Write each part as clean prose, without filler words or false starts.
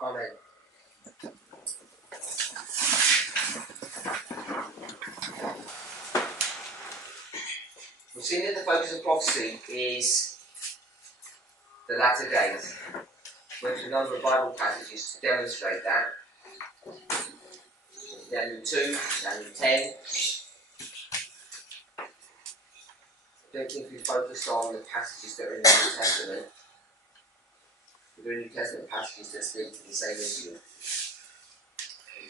Amen. We've seen that the focus of prophecy is the latter days. We went to a number of Bible passages to demonstrate that. Daniel 2, Daniel 10. I don't think we focused on the passages that are in the New Testament. There are New Testament passages that speak to the same issue.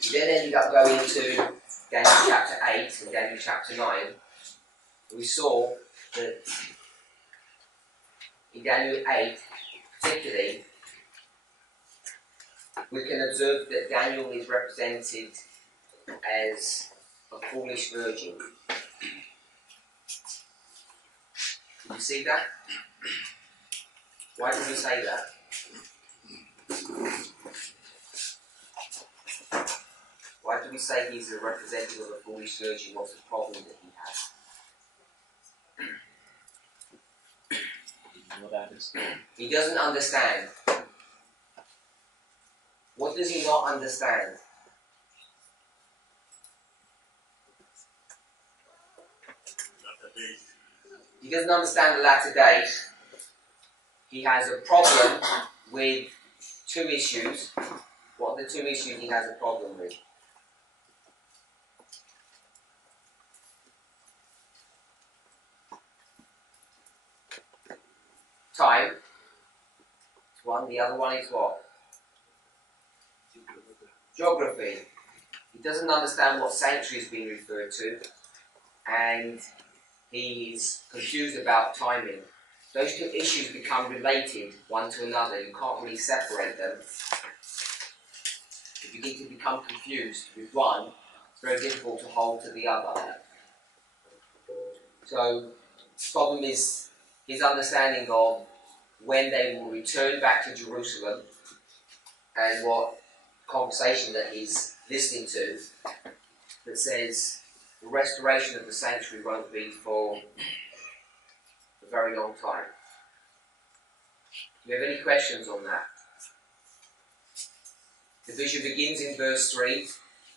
We then ended up going to Daniel chapter 8 and Daniel chapter 9. We saw that in Daniel 8, particularly, we can observe that Daniel is represented as a foolish virgin. Did you see that? Why did we say that? Why do we say he's a representative of a foolish virgin? What's the problem that he has? He doesn't understand. What does he not understand? He doesn't understand the latter days. He has a problem with two issues. What are the two issues he has a problem with? Time. It's one. The other one is what? Geography. He doesn't understand what sanctuary is being referred to, and he is confused about timing. Those two issues become related one to another. You can't really separate them. If you begin to become confused with one, it's very difficult to hold to the other. So the problem is his understanding of when they will return back to Jerusalem and what conversation that he's listening to that says the restoration of the sanctuary won't be for a very long time. Do you have any questions on that? The vision begins in verse 3,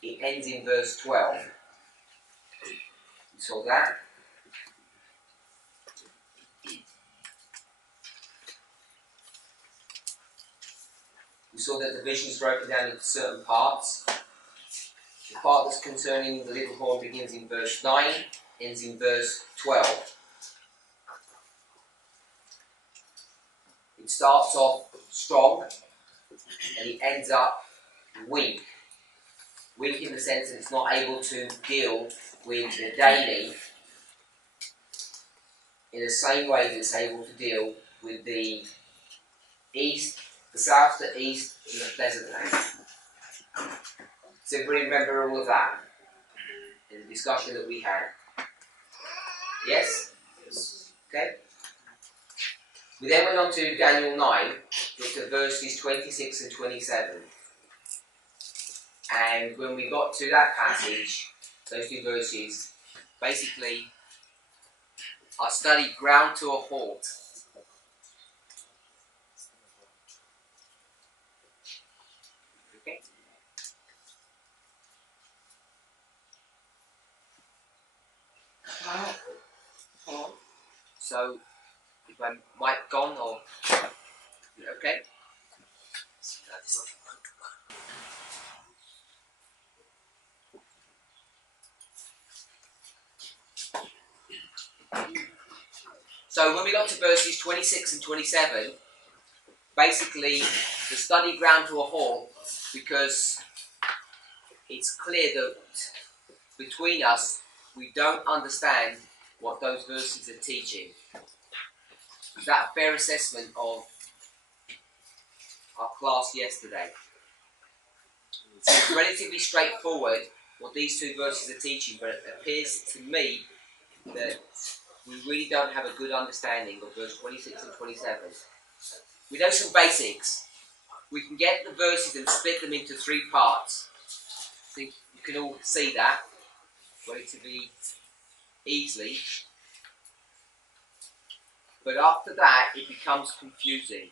it ends in verse 12. You saw that? We saw that the vision is broken down into certain parts. The part that's concerning the little horn begins in verse 9, ends in verse 12. It starts off strong and it ends up weak. Weak in the sense that it's not able to deal with the daily in the same way that it's able to deal with the east, the south, the east, and the pleasant land. So everybody remember all of that in the discussion that we had? Yes? Yes. Okay. We then went on to Daniel 9, looked at verses 26 and 27. And when we got to that passage, those two verses, basically, our study ground to a halt. Okay? So, is my mic gone or okay? So when we got to verses 26 and 27, basically the study ground to a halt because it's clear that between us we don't understand what those verses are teaching. Is that a fair assessment of our class yesterday? It's relatively straightforward what these two verses are teaching, but it appears to me that we really don't have a good understanding of verse 26 and 27. We know some basics. We can get the verses and split them into three parts. I think you can all see that relatively easily. But after that, it becomes confusing.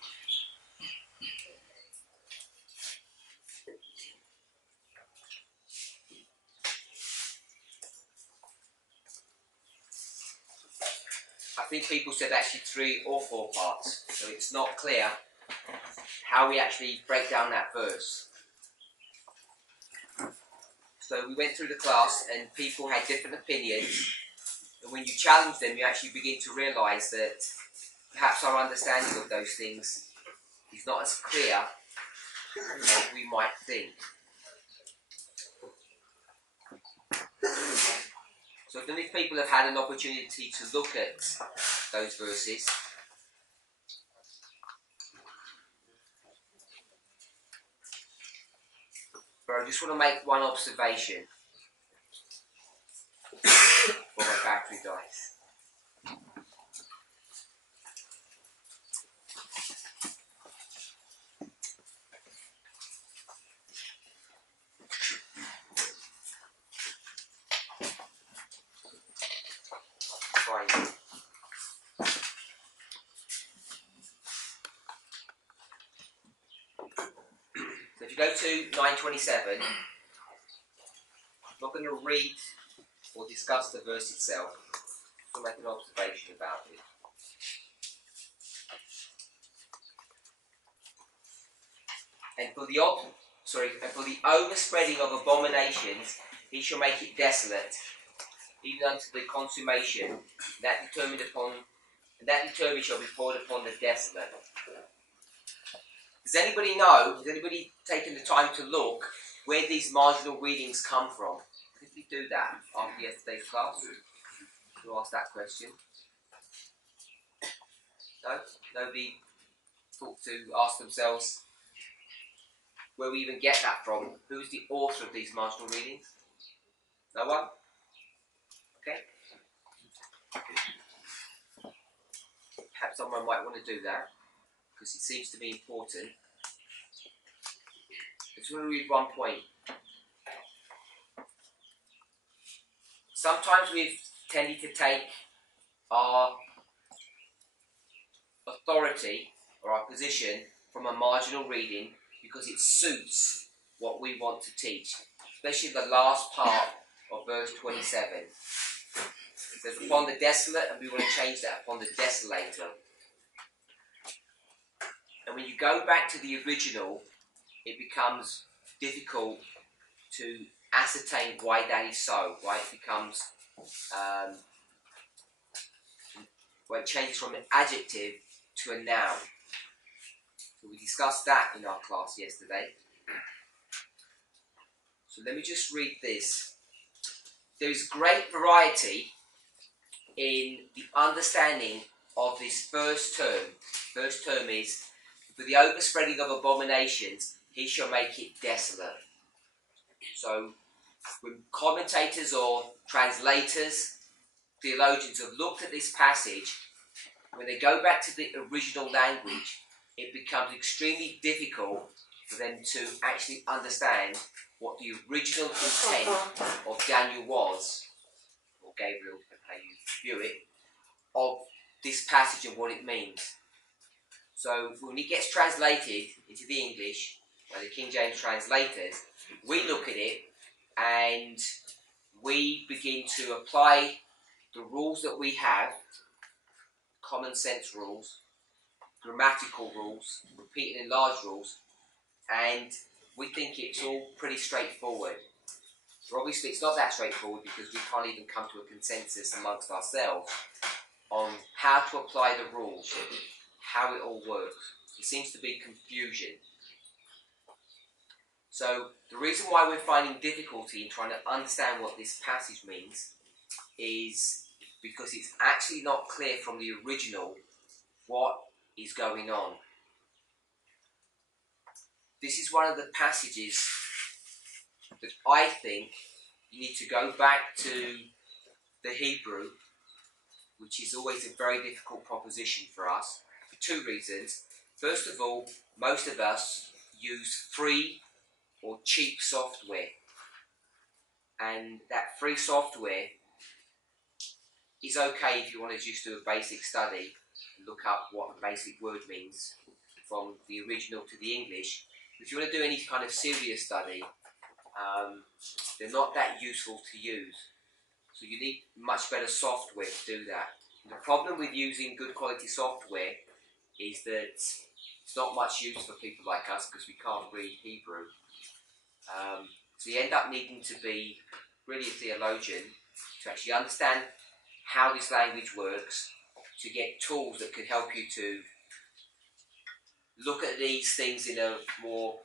think people said actually 3 or 4 parts, so it's not clear how we actually break down that verse. So we went through the class and people had different opinions, and when you challenge them you actually begin to realise that perhaps our understanding of those things is not as clear as we might think. So if people have had an opportunity to look at those verses, but I just want to make one observation before my battery dies. Fine. So if you go to 927, I'm not going to read or discuss the verse itself, to make an observation about it. And for the overspreading of abominations, he shall make it desolate, even unto the consummation. That determined shall be poured upon the desolate. Does anybody know? Has anybody taken the time to look where these marginal readings come from? Did we do that after yesterday's class? To ask that question. No? Nobody thought to ask themselves where we even get that from? Who's the author of these marginal readings? No one? Okay. Perhaps someone might want to do that, because it seems to be important. I just want to read one point. Sometimes we've tended to take our authority or our position from a marginal reading because it suits what we want to teach, especially the last part of verse 27. It says, upon the desolate, and we want to change that upon the desolator. And when you go back to the original, it becomes difficult to ascertain why that is so, why it becomes, why it changes from an adjective to a noun. So we discussed that in our class yesterday. So let me just read this. There is great variety in the understanding of this first term. First term is, for the overspreading of abominations, he shall make it desolate. So when commentators or translators, theologians have looked at this passage, when they go back to the original language, it becomes extremely difficult for them to actually understand what the original intent of Daniel was, or Gabriel, how you view it, of this passage and what it means. So when it gets translated into the English by the King James translators, we look at it and we begin to apply the rules that we have, common sense rules, grammatical rules, repeat and enlarge rules, and we think it's all pretty straightforward. So obviously it's not that straightforward because we can't even come to a consensus amongst ourselves on how to apply the rules, how it all works. There seems to be confusion. So the reason why we're finding difficulty in trying to understand what this passage means is because it's actually not clear from the original what is going on. This is one of the passages that I think you need to go back to the Hebrew, which is always a very difficult proposition for us, for 2 reasons. First of all, most of us use free or cheap software, and that free software is okay if you want to just do a basic study and look up what a basic word means from the original to the English. If you want to do any kind of serious study, they're not that useful to use. So you need much better software to do that. The problem with using good quality software is that it's not much use for people like us because we can't read Hebrew. So you end up needing to be really a theologian to actually understand how this language works, to get tools that can help you to look at these things in a more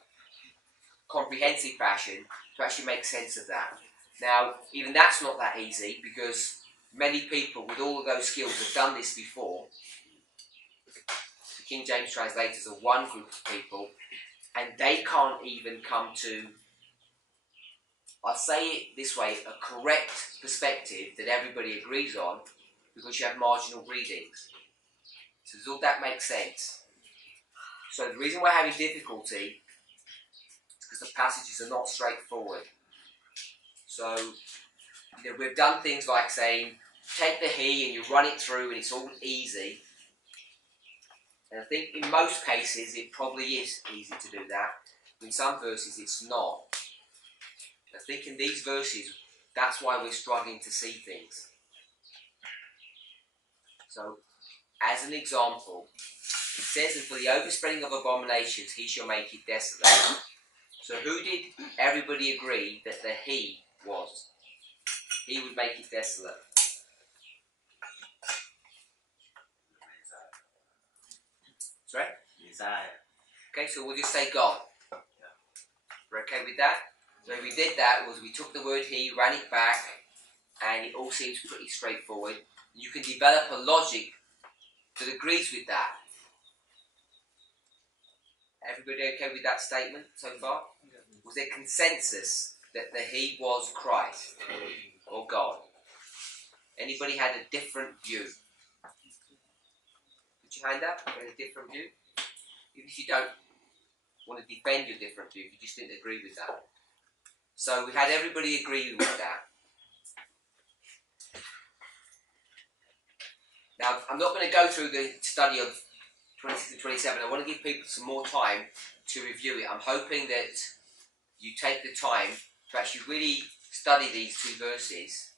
comprehensive fashion to actually make sense of that. Now, even that's not that easy because many people with all of those skills have done this before. The King James translators are one group of people, and they can't even come to, I'll say it this way, a correct perspective that everybody agrees on because you have marginal readings. So does all that make sense? So the reason we're having difficulty is because the passages are not straightforward. So, we've done things like saying, take the he and you run it through and it's all easy. And I think in most cases it probably is easy to do that. In some verses it's not. I think in these verses, that's why we're struggling to see things. So, as an example, it says that for the overspreading of abominations, he shall make it desolate. So who did everybody agree that the he was? He would make it desolate. Sorry? Isaiah. Okay, so we'll just say God. We're okay with that? So if we did that, was we took the word he, ran it back, and it all seems pretty straightforward. You can develop a logic that agrees with that. Everybody okay with that statement so far? Yeah. Was there consensus that the he was Christ or God? Anybody had a different view? Put your hand up. Had a different view? Even if you don't want to defend your different view, you just didn't agree with that. So we had everybody agree with that. Now, I'm not going to go through the study of 26 and 27. I want to give people some more time to review it. I'm hoping that you take the time to actually really study these two verses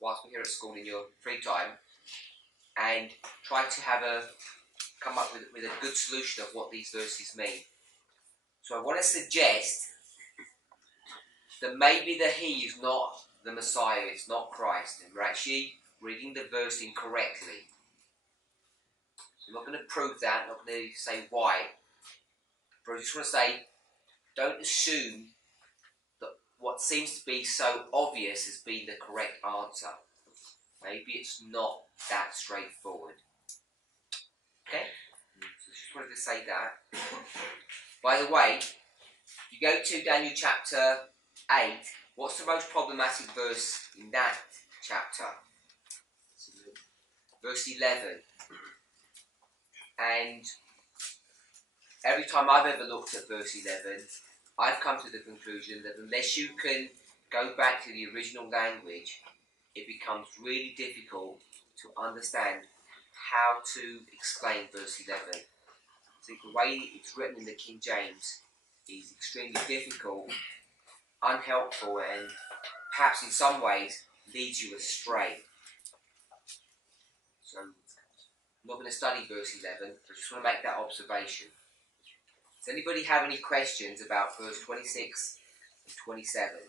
whilst we're here at school in your free time and try to come up with a good solution of what these verses mean. So I want to suggest that maybe the he is not the Messiah, it's not Christ, and we're actually reading the verse incorrectly. I'm not going to prove that, I'm not going to say why, but I just want to say, don't assume that what seems to be so obvious has been the correct answer. Maybe it's not that straightforward. Okay? So just wanted to say that. By the way, if you go to Daniel chapter 8, what's the most problematic verse in that chapter? Verse 11. And every time I've ever looked at verse 11, I've come to the conclusion that unless you can go back to the original language, it becomes really difficult to understand how to explain verse 11. I think the way it's written in the King James is extremely difficult, unhelpful, and perhaps in some ways leads you astray. So I'm not going to study verse 11, I just want to make that observation. Does anybody have any questions about verse 26 and 27?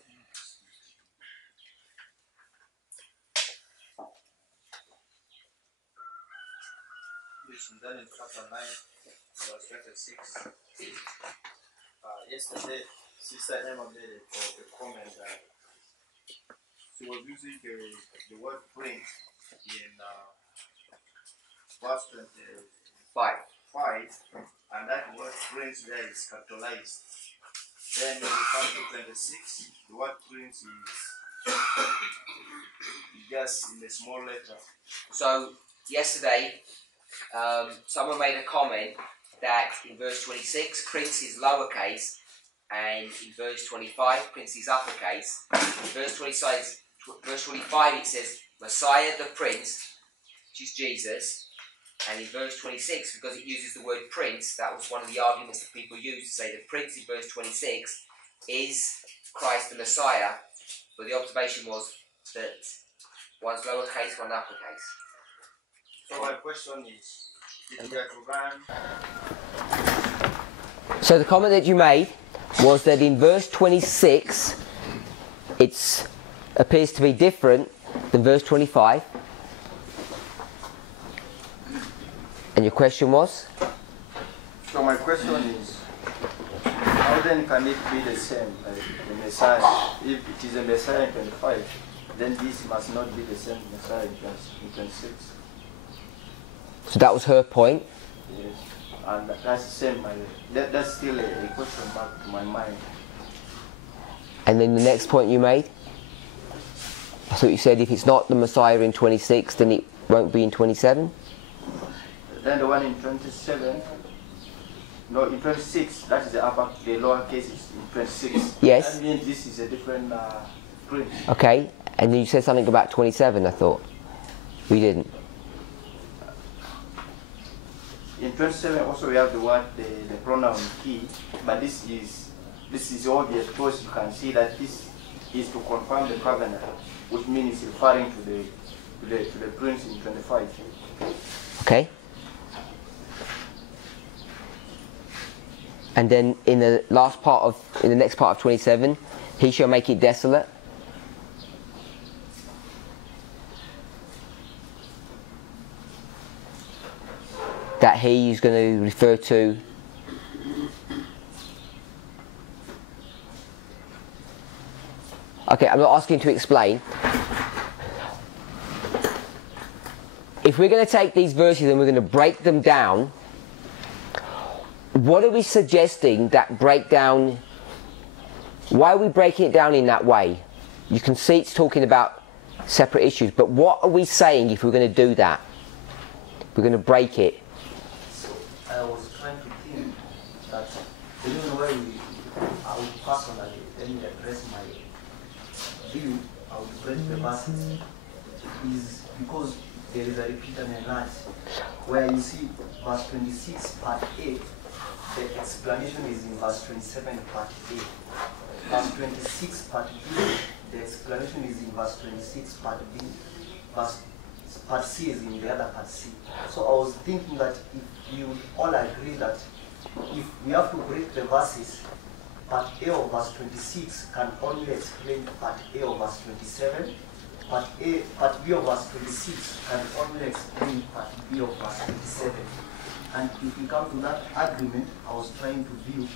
Then in chapter 9, verse 26, yesterday, Sister Emma made a comment that she was using the word print in verse 25, and that word print there is capitalized. Then when we come to 26, the word print is just in a small letter. So, yesterday, someone made a comment that in verse 26, Prince is lowercase, and in verse 25, Prince is uppercase. In verse 25, it says Messiah the Prince, which is Jesus. And in verse 26, because it uses the word Prince, that was one of the arguments that people used to say the Prince in verse 26 is Christ the Messiah. But the observation was that one's lowercase, one uppercase. So my question is, did the Quran? So the comment that you made was that in verse 26 it appears to be different than verse 25. And your question was? So my question is, how then can it be the same, the Messiah? If it is a Messiah in 25, then this must not be the same Messiah in 26. So that was her point. Yes. And that's the same. That's still a question mark to my mind. And then the next point you made? I thought you said if it's not the Messiah in 26, then it won't be in 27? Then the one in 27, no, in 26, that is the lower cases in 26. Yes. That means this is a different print. Okay, and then you said something about 27, I thought. We didn't. In 27 also we have the word, the pronoun he, but this is obvious because you can see that this is to confirm the covenant, which means it's referring to the prince in 25. Okay. And then in the next part of 27, he shall make it desolate. That he is going to refer to okay, I'm not asking to explain. If we're going to take these verses and we're going to break them down, what are we suggesting that breakdown? Why are we breaking it down in that way? You can see it's talking about separate issues, but what are we saying if we're going to do that? We're going to break it. I was trying to think that the reason why I would personally, let me address my view, I would break the verses, is because there is a repeat and enlarge, where you see verse 26 part A, the explanation is in verse 27 part A. Verse 26 part B, the explanation is in verse 26 part B. Verse part C is in the other part C. So I was thinking that if you all agree that if we have to break the verses, part A of verse 26 can only explain part A of verse 27, part B of verse 26 can only explain part B of verse 27. And if we come to that agreement, I was trying to view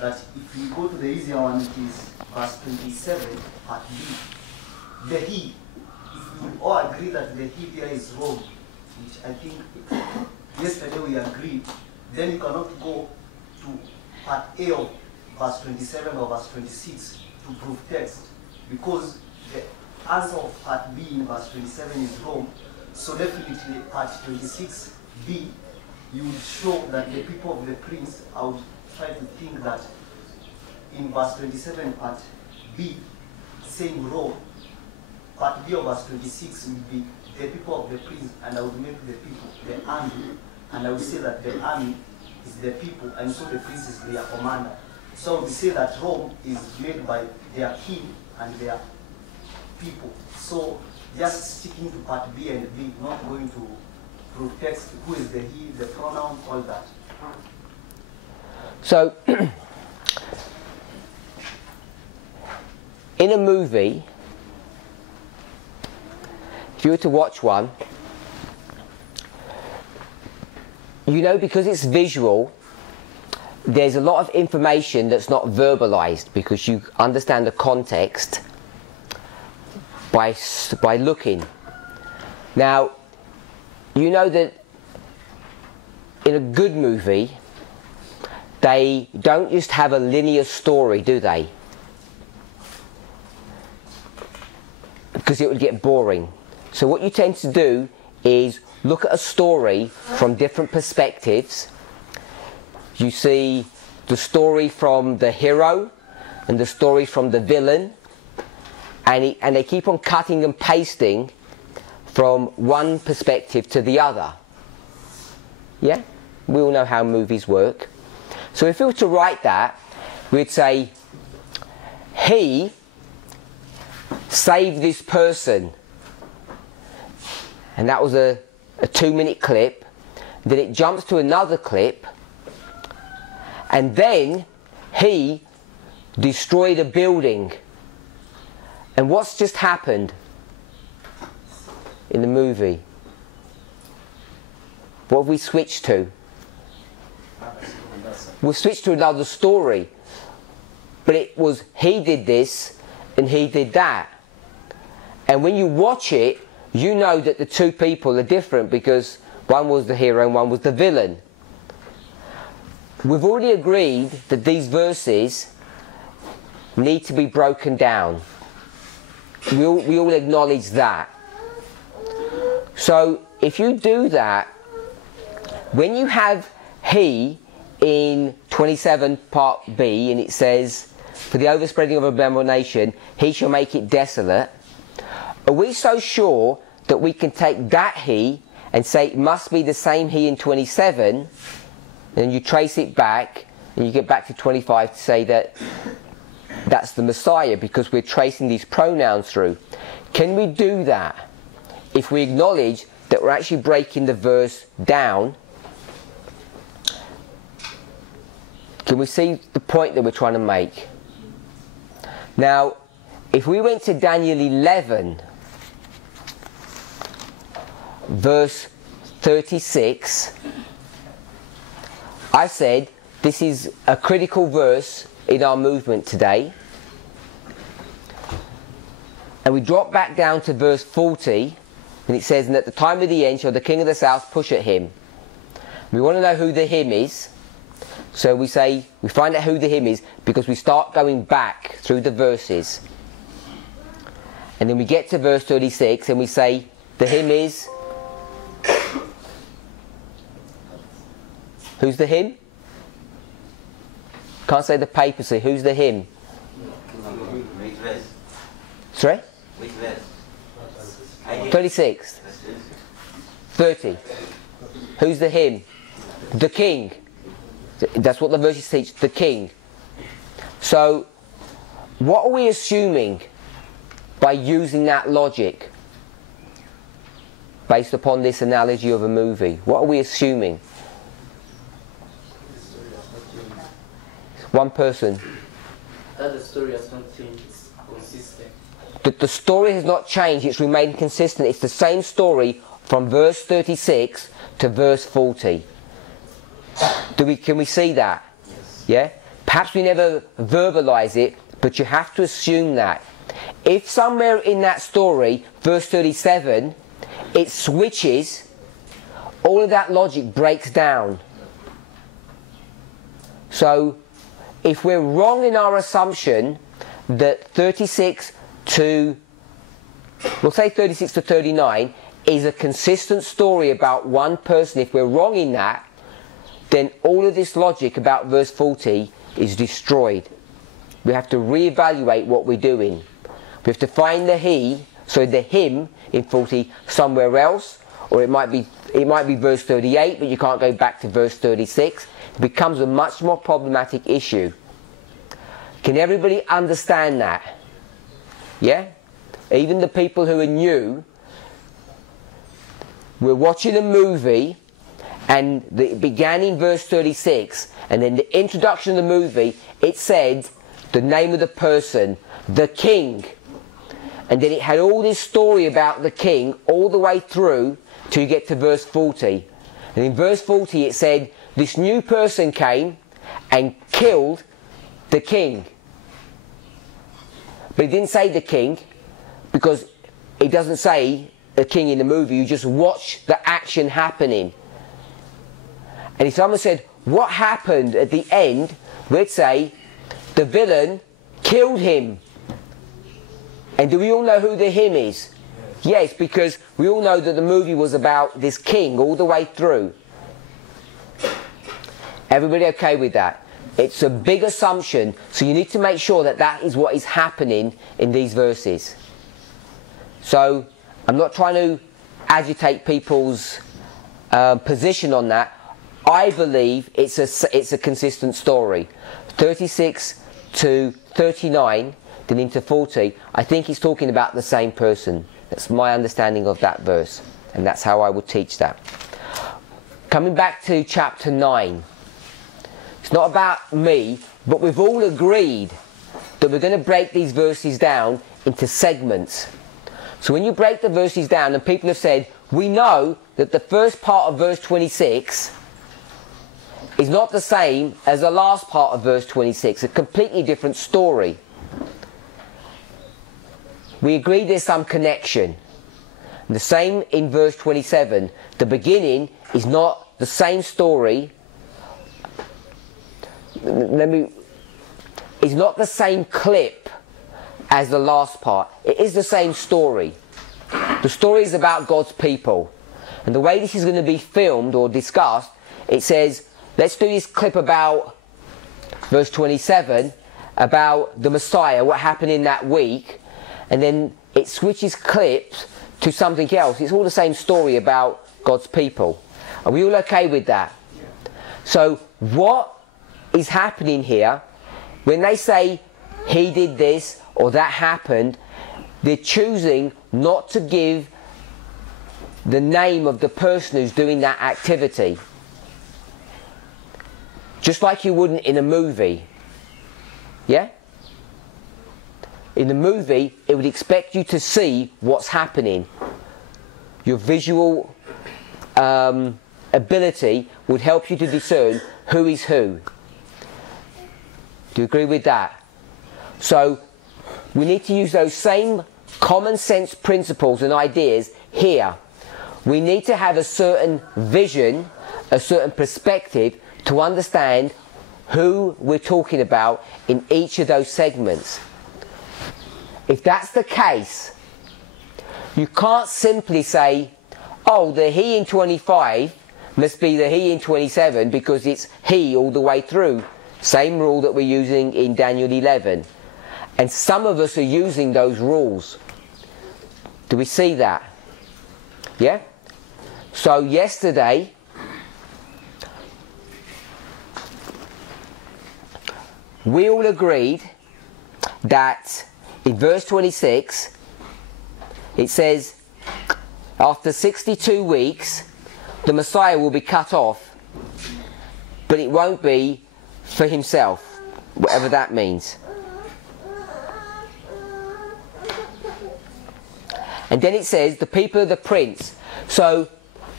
that if we go to the easier one, it is verse 27, part B, the he. If we all agree that the he there is wrong, which I think yesterday we agreed, then you cannot go to part A of verse 27 or verse 26 to prove text, because the answer of part B in verse 27 is wrong. So definitely part 26b, you would show that the people of the prince, I would try to think that in verse 27 part B, saying wrong, part B of verse 26 would be the people of the prince, and I would make the people the army, and I would say that the army is the people, and so the prince is their commander. So I would say that Rome is made by their king and their people. So just sticking to part B and B, not going to prove text, who is the he, the pronoun, all that. So, in a movie, if you were to watch one, you know, because it's visual, there's a lot of information that's not verbalized because you understand the context by looking. Now, you know that in a good movie, they don't just have a linear story, do they? Because it would get boring. So what you tend to do is look at a story from different perspectives. You see the story from the hero and the story from the villain, and they keep on cutting and pasting from one perspective to the other. Yeah? We all know how movies work. So if we were to write that, we'd say, he saved this person. And that was a a 2-minute clip, then it jumps to another clip, and then he destroyed a building. And what's just happened in the movie? What have we switched to? We've switched to another story. But it was he did this and he did that. And when you watch it, you know that the two people are different because one was the hero and one was the villain. We've already agreed that these verses need to be broken down. We all acknowledge that. So if you do that, when you have he in 27 part B, and it says, for the overspreading of a abomination, he shall make it desolate, are we so sure that we can take that he and say it must be the same he in 27, and you trace it back, and you get back to 25 to say that that's the Messiah, because we're tracing these pronouns through? Can we do that if we acknowledge that we're actually breaking the verse down? Can we see the point that we're trying to make? Now, if we went to Daniel 11, verse 36, I said this is a critical verse in our movement today. And we drop back down to verse 40, and it says, and at the time of the end shall the king of the south push at him. We want to know who the him is. So we say, we find out who the him is because we start going back through the verses. And then we get to verse 36 and we say, the him is... Who's the him? Can't say the papacy. Who's the him? Sorry? 36. 30. Who's the him? The king. That's what the verses teach, the king. So, what are we assuming by using that logic? Based upon this analogy of a movie. What are we assuming? One person. That the story has not changed, it's consistent. The story has not changed, it's remained consistent. It's the same story from verse 36 to verse 40. Can we see that? Yes. Yeah? Perhaps we never verbalize it, but you have to assume that. If somewhere in that story, verse 37, it switches, all of that logic breaks down. So, if we're wrong in our assumption that 36 to, we'll say 36 to 39, is a consistent story about one person, if we're wrong in that, then all of this logic about verse 40 is destroyed. We have to reevaluate what we're doing. We have to find the he, so the him in 40 somewhere else, or it might be verse 38, but you can't go back to verse 36. It becomes a much more problematic issue. Can everybody understand that? Yeah? Even the people who are new, we're watching a movie, and it began in verse 36, and then the introduction of the movie, it said the name of the person, the king. And then it had all this story about the king all the way through till you get to verse 40. And in verse 40 it said, this new person came and killed the king. But it didn't say the king, because it doesn't say the king in the movie, you just watch the action happening. And if someone said, what happened at the end, we'd say, the villain killed him. And do we all know who the him is? Yes, because we all know that the movie was about this king all the way through. Everybody okay with that? It's a big assumption, so you need to make sure that that is what is happening in these verses. So, I'm not trying to agitate people's position on that. I believe it's a consistent story. 36 to 39, then into 40, I think he's talking about the same person. That's my understanding of that verse. And that's how I will teach that. Coming back to chapter 9. It's not about me, but we've all agreed that we're going to break these verses down into segments. So when you break the verses down, and people have said, we know that the first part of verse 26 is not the same as the last part of verse 26, a completely different story. We agree there's some connection. The same in verse 27. The beginning is not the same story. It's not the same clip as the last part. It is the same story. The story is about God's people. And the way this is going to be filmed or discussed, it says, let's do this clip about verse 27, about the Messiah, what happened in that week, and then it switches clips to something else. It's all the same story about God's people. Are we all okay with that? So what is happening here, when they say he did this or that happened, they're choosing not to give the name of the person who's doing that activity. Just like you wouldn't in a movie. Yeah? In the movie, it would expect you to see what's happening. Your visual ability would help you to discern who is who. Do you agree with that? So, we need to use those same common sense principles and ideas here. We need to have a certain vision, a certain perspective to understand who we're talking about in each of those segments. If that's the case, you can't simply say, oh, the he in 25 must be the he in 27 because it's he all the way through. Same rule that we're using in Daniel 11. And some of us are using those rules. Do we see that? Yeah? So yesterday, we all agreed that in verse 26, it says, after 62 weeks, the Messiah will be cut off, but it won't be for himself, whatever that means. And then it says, the people of the prince. So,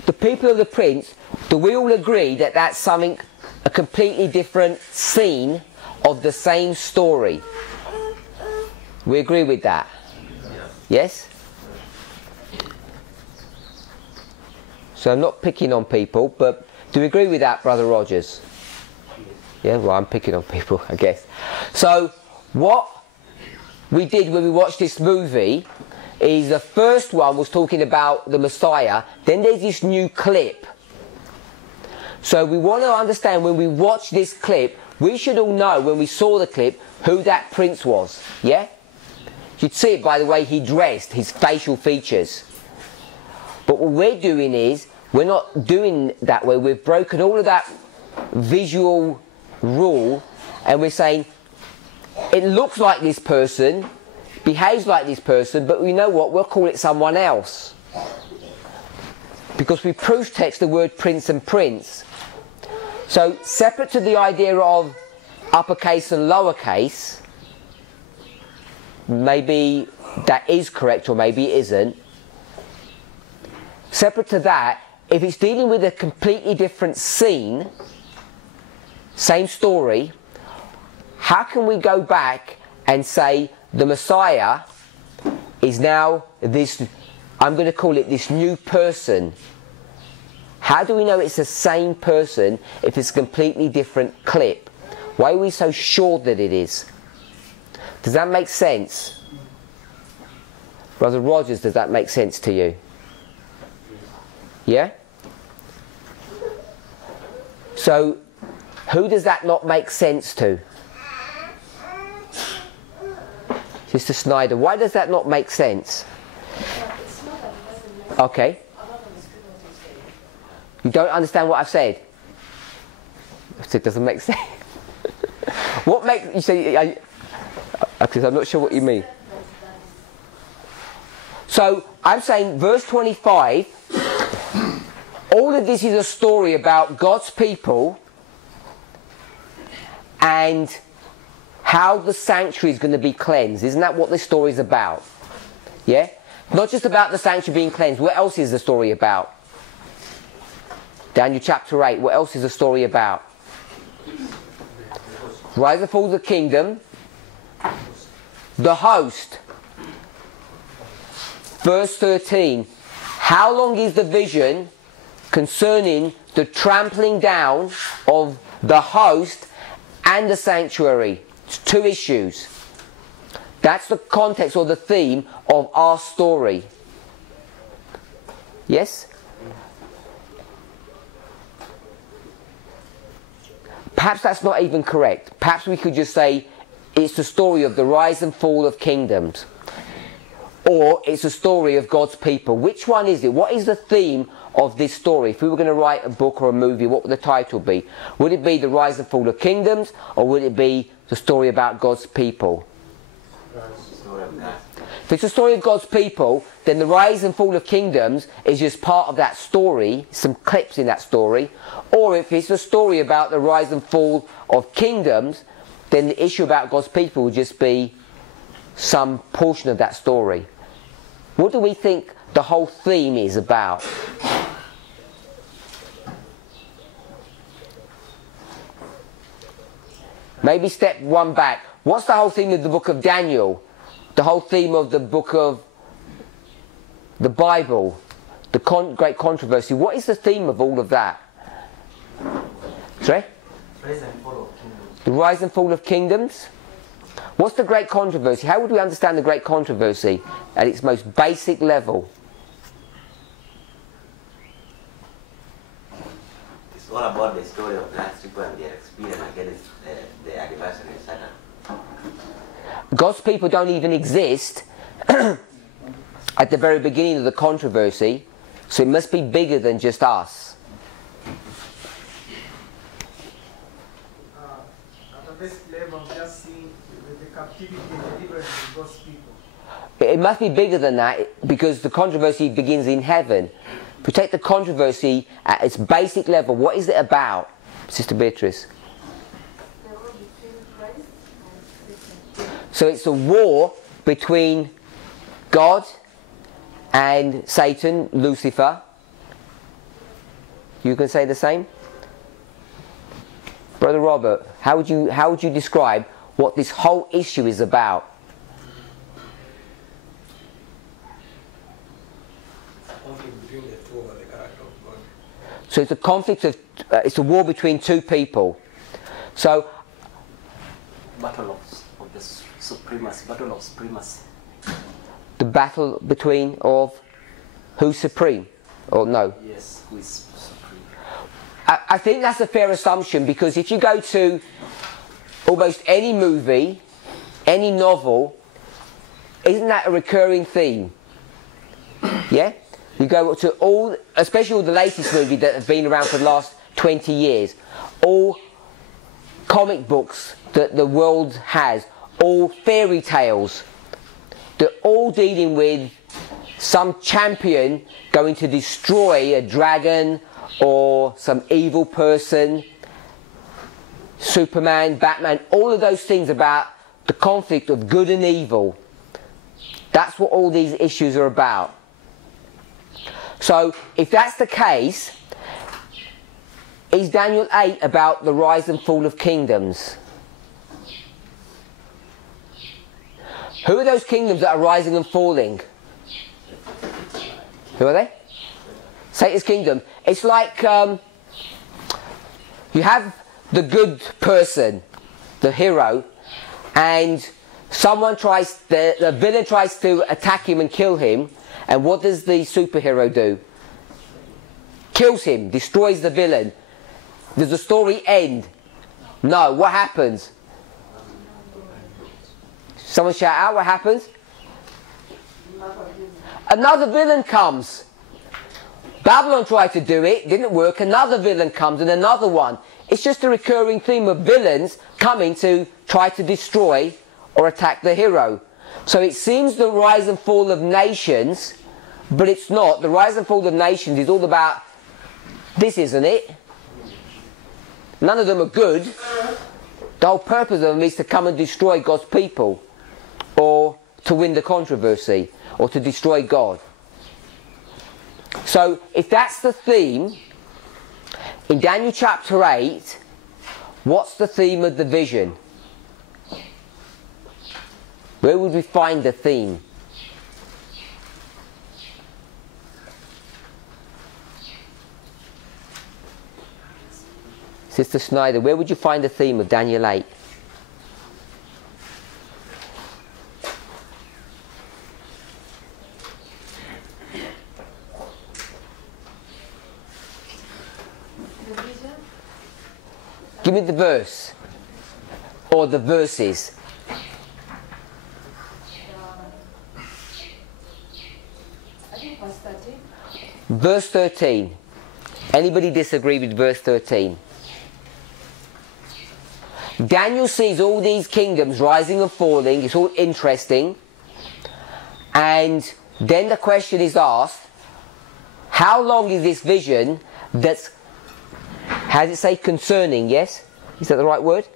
the people of the prince, do we all agree that that's something, a completely different scene of the same story? We agree with that? Yes? So I'm not picking on people, but do we agree with that, Brother Rogers? Yeah, well, I'm picking on people, I guess. So, what we did when we watched this movie is the first one was talking about the Messiah, then there's this new clip. So we want to understand when we watch this clip, we should all know when we saw the clip who that prince was, yeah? You'd see it by the way he dressed, his facial features. But what we're doing is, we're not doing that way, we've broken all of that visual rule and we're saying, it looks like this person, behaves like this person, but we know what, we'll call it someone else. Because we proof text the word prince and prince. So, separate to the idea of uppercase and lowercase, maybe that is correct or maybe it isn't. Separate to that, if it's dealing with a completely different scene, same story, how can we go back and say the Messiah is now this, I'm going to call it this new person? How do we know it's the same person if it's a completely different clip? Why are we so sure that it is? Does that make sense? Brother Rogers, does that make sense to you? Yeah? So, who does that not make sense to? Sister Snyder, why does that not make sense? Okay. You don't understand what I've said? It doesn't make sense. What makes you say? Because I'm not sure what you mean. So I'm saying verse 25 all of this is a story about God's people and how the sanctuary is going to be cleansed. Isn't that what this story is about? Yeah? Not just about the sanctuary being cleansed. What else is the story about? Daniel chapter 8. What else is the story about? Rise and fall of the kingdom. The host. Verse 13. How long is the vision concerning the trampling down of the host and the sanctuary? It's two issues. That's the context or the theme of our story. Yes? Perhaps that's not even correct. Perhaps we could just say it's the story of the rise and fall of kingdoms. Or it's a story of God's people. Which one is it? What is the theme of this story? If we were going to write a book or a movie, what would the title be? Would it be the rise and fall of kingdoms, or would it be the story about God's people? If it's a story of God's people, then the rise and fall of kingdoms is just part of that story, some clips in that story. Or if it's a story about the rise and fall of kingdoms, then the issue about God's people would just be some portion of that story. What do we think the whole theme is about? Maybe step one back. What's the whole theme of the book of Daniel? The whole theme of the book of the Bible? The great controversy. What is the theme of all of that? Sorry? Rise and fall of kingdoms. The rise and fall of kingdoms? What's the great controversy? How would we understand the great controversy at its most basic level? It's all about the story of God's people and their experience against the adversary Satan. God's people don't even exist at the very beginning of the controversy, so it must be bigger than just us. At the best level, just seeing the captivity and deliverance of God's people. It must be bigger than that, because the controversy begins in heaven. If we take the controversy at its basic level, what is it about, Sister Beatrice? So it's a war between God and Satan, Lucifer. You can say the same? Brother Robert, how would you describe what this whole issue is about? Conflict between the two over the character of God. So it's a conflict of, it's a war between two people. So, Battle of the supremacy, battle of supremacy. the battle between of who's supreme, or no? Yes, who is supreme? I think that's a fair assumption, because if you go to almost any movie, any novel, isn't that a recurring theme? Yeah? You go to all, especially all the latest movies that have been around for the last 20 years, all comic books that the world has, all fairy tales, they're all dealing with some champion going to destroy a dragon or some evil person, Superman, Batman, all of those things about the conflict of good and evil. That's what all these issues are about. So, if that's the case, is Daniel 8 about the rise and fall of kingdoms? Who are those kingdoms that are rising and falling? Who are they? Satan's kingdom. It's like you have the good person, the hero, and someone tries, the villain tries to attack him and kill him, and what does the superhero do? Kills him, destroys the villain. Does the story end? No. What happens? Someone shout out, what happens? Another villain comes. Babylon tried to do it, didn't work. Another villain comes and another one. It's just a recurring theme of villains coming to try to destroy or attack the hero. So it seems the rise and fall of nations, but it's not. The rise and fall of nations is all about this isn't it. None of them are good. The whole purpose of them is to come and destroy God's people, or to win the controversy, or to destroy God. So if that's the theme, in Daniel chapter 8, what's the theme of the vision? Where would we find the theme? Sister Snyder, where would you find the theme of Daniel 8? Give me the verse, or the verses. I think verse 13. Verse 13. Anybody disagree with verse 13? Daniel sees all these kingdoms rising and falling. It's all interesting. And then the question is asked, how long is this vision that's, how does it say concerning, yes? Is that the right word?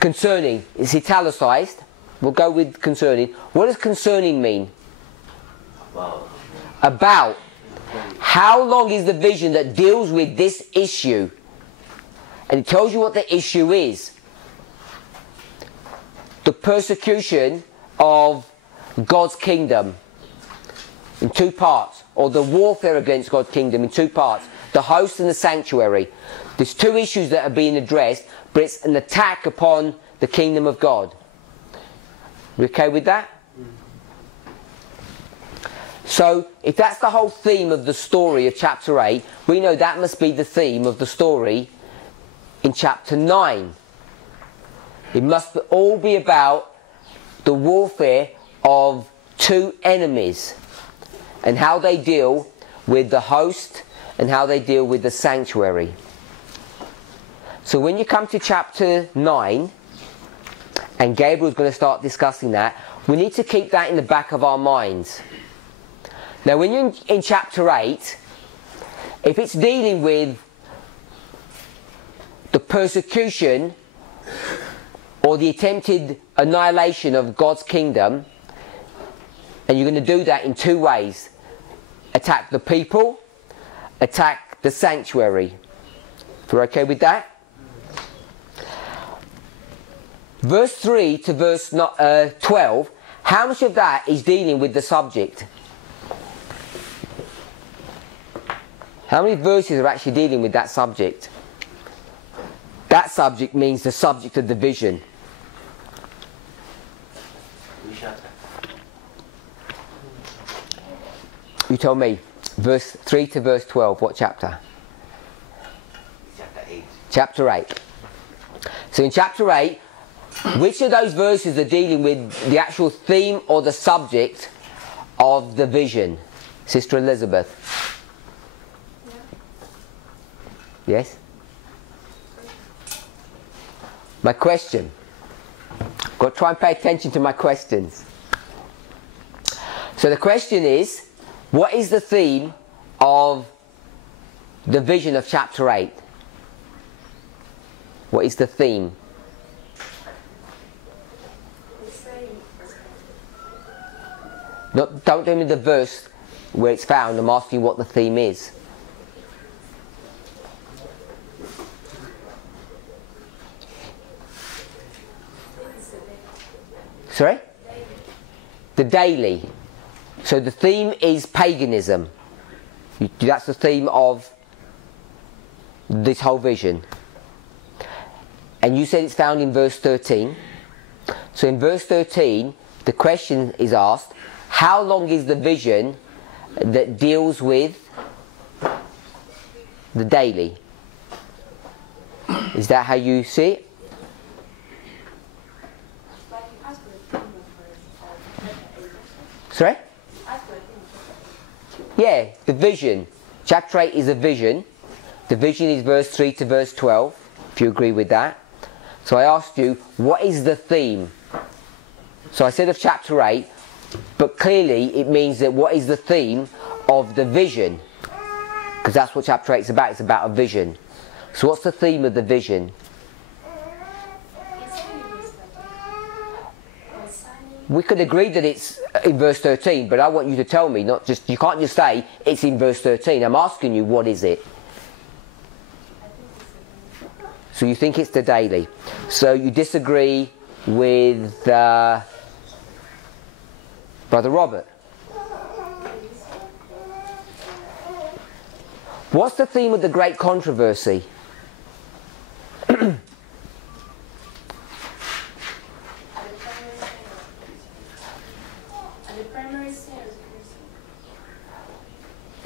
Concerning. It's italicized. We'll go with concerning. What does concerning mean? About. How long is the vision that deals with this issue? And it tells you what the issue is. The persecution of God's kingdom in two parts, or the warfare against God's kingdom in two parts, the host and the sanctuary. There's two issues that are being addressed, but it's an attack upon the kingdom of God. You okay with that? So, if that's the whole theme of the story of chapter 8, we know that must be the theme of the story in chapter 9. It must all be about the warfare of two enemies and how they deal with the host and how they deal with the sanctuary. So when you come to chapter 9 and Gabriel's going to start discussing that, we need to keep that in the back of our minds. Now when you're in chapter 8, if it's dealing with the persecution or the attempted annihilation of God's kingdom, and you're going to do that in two ways: attack the people, attack the sanctuary. If you're okay with that? Verse 3 to verse 12, how much of that is dealing with the subject? How many verses are actually dealing with that subject? That subject means the subject of the vision. You tell me. Verse 3 to verse 12, what chapter? Chapter 8. Chapter 8. So in chapter 8, which of those verses are dealing with the actual theme or the subject of the vision? Sister Elizabeth? Yes? My question. Got to try and pay attention to my questions. So the question is, what is the theme of the vision of chapter 8? What is the theme? Don't tell me the verse where it's found. I'm asking what the theme is. Sorry? The daily. So the theme is paganism. That's the theme of this whole vision. And you said it's found in verse 13. So in verse 13, the question is asked, how long is the vision that deals with the daily? Is that how you see it? Sorry? Yeah, the vision. Chapter 8 is a vision. The vision is verse 3 to verse 12, if you agree with that. So I asked you, what is the theme? So I said of chapter 8, but clearly it means that what is the theme of the vision? because that's what chapter 8 is about. It's about a vision. So what's the theme of the vision? We could agree that it's in verse 13, but I want you to tell me, not just, you can't just say it's in verse 13. I'm asking you, what is it? So you think it's the daily. So you disagree with Brother Robert. What's the theme of the great controversy? Can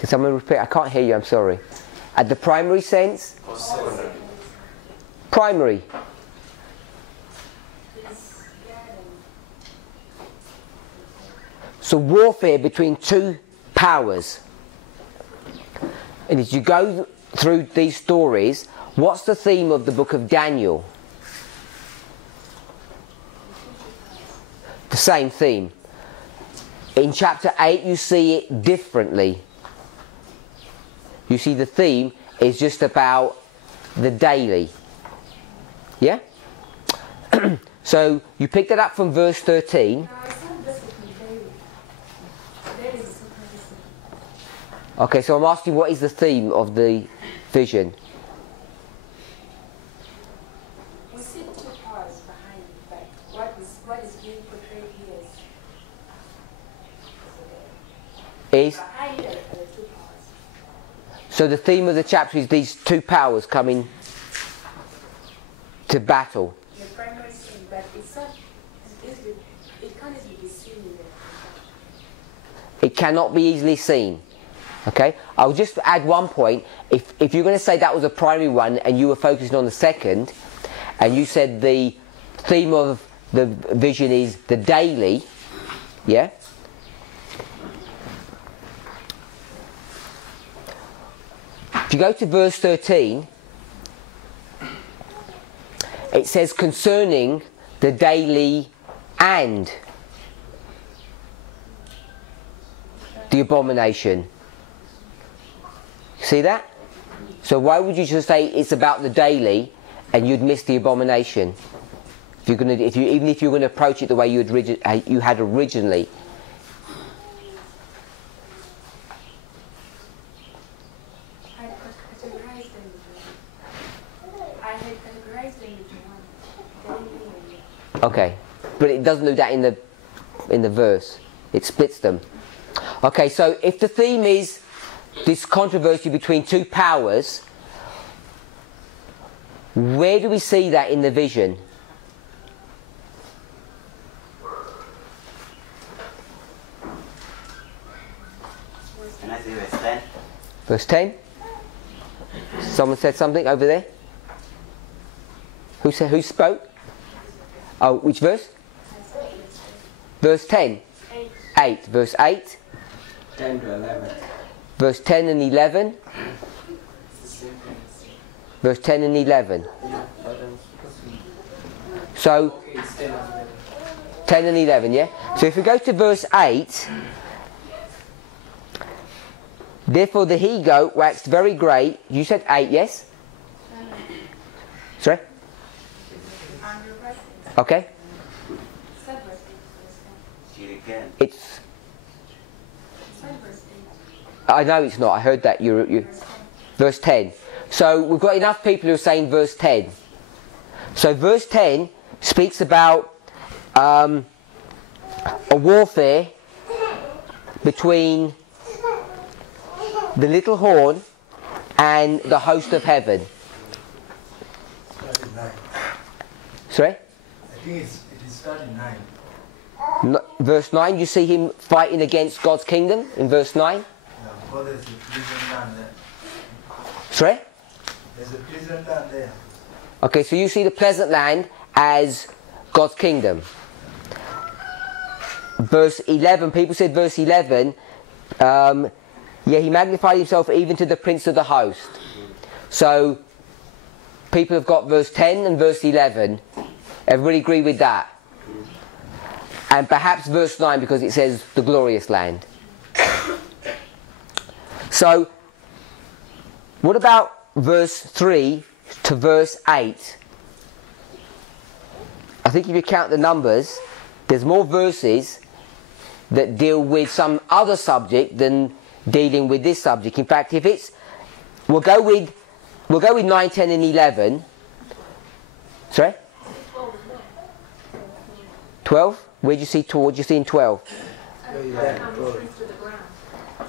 someone repeat? I can't hear you, I'm sorry. At the primary sense? Primary. So warfare between two powers. And as you go through these stories, what's the theme of the book of Daniel? The same theme. In chapter 8 you see it differently. You see the theme is just about the daily. Yeah? So you picked it up from verse 13. Okay, so I'm asking, what is the theme of the vision? We see two powers behind it, but what is being portrayed here Is behind it are the two powers. so the theme of the chapter is these two powers coming to battle. The primary thing, but it's not. It can't easily be seen in there. It cannot be easily seen. Okay, I'll just add one point. If you're going to say that was a primary one and you were focusing on the second, and you said the theme of the vision is the daily, yeah? If you go to verse 13, it says concerning the daily and the abomination. See that? So why would you just say it's about the daily and you'd miss the abomination? Even if you're going to approach it the way you had originally. I had categorized them into one. Okay, but it doesn't do that in the verse. It splits them. Okay, so if the theme is this controversy between two powers, where do we see that in the vision? Can I see verse 10? Verse 10? Someone said something over there? Who spoke? Oh, which verse? Verse 10? 8. Verse 8? 10 to 11. Verse 10 and 11? Verse 10 and 11. So, 10 and 11, yeah? So if we go to verse 8, therefore the he-goat waxed very great. You said 8, yes? Sorry? Okay. It's... I know it's not. I heard that. Verse 10. So we've got enough people who are saying verse 10. So verse 10 speaks about a warfare between the little horn and the host of heaven. Sorry? I think it is starting 9. Verse 9, you see him fighting against God's kingdom in verse 9? Yeah, because there's a pleasant land there. Sorry? There's a pleasant land there. Okay, so you see the pleasant land as God's kingdom. Verse 11, people said verse 11, yeah, he magnified himself even to the prince of the host. So, people have got verse 10 and verse 11. Everybody agree with that? And perhaps verse 9 because it says the glorious land. So, What about verse 3 to verse 8? I think if you count the numbers, there's more verses that deal with some other subject than dealing with this subject. In fact, if it's, we'll go with 9, 10 and 11. Sorry? 12? Where'd you see in 12?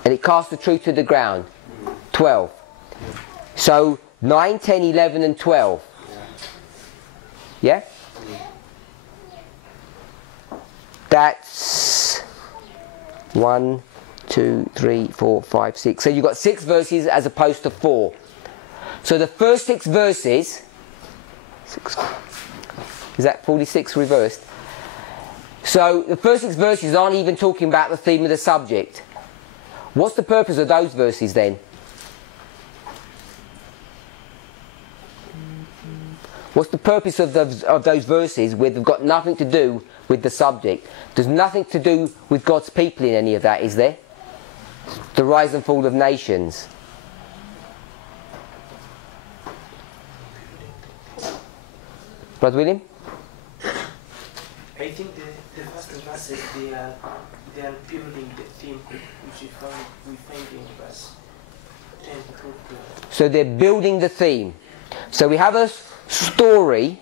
And it cast the truth to the ground. 12. So 9, 10, 11 and 12. Yeah? That's 1, 2, 3, 4, 5, 6. So you've got 6 verses as opposed to 4. So the first 6 verses, is that 46 reversed? So the first 6 verses aren't even talking about the theme of the subject. What's the purpose of those verses then? What's the purpose of those verses where they've got nothing to do with the subject? There's nothing to do with God's people in any of that, is there? The rise and fall of nations. Brother William? I think the first verses they are building the theme which we find in verse 10 through 12. So they're building the theme. So we have a story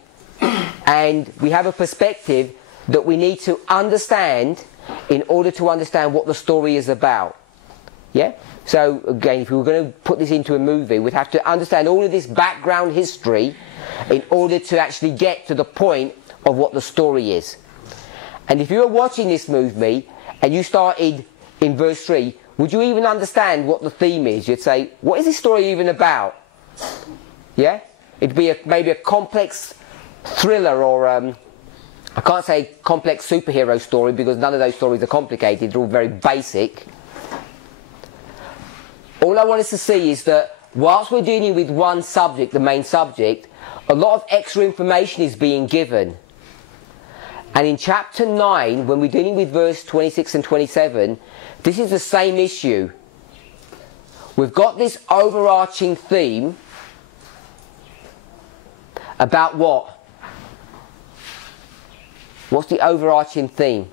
and we have a perspective that we need to understand in order to understand what the story is about. Yeah? So again, if we were going to put this into a movie, we'd have to understand all of this background history in order to actually get to the point of what the story is. And if you were watching this movie and you started in verse 3, would you even understand what the theme is? You'd say, what is this story even about? Yeah? It'd be maybe a complex thriller or, I can't say complex superhero story because none of those stories are complicated, they're all very basic. All I want us to see is that whilst we're dealing with one subject, the main subject, a lot of extra information is being given. And in chapter 9, when we're dealing with verse 26 and 27, this is the same issue. We've got this overarching theme about what? What's the overarching theme?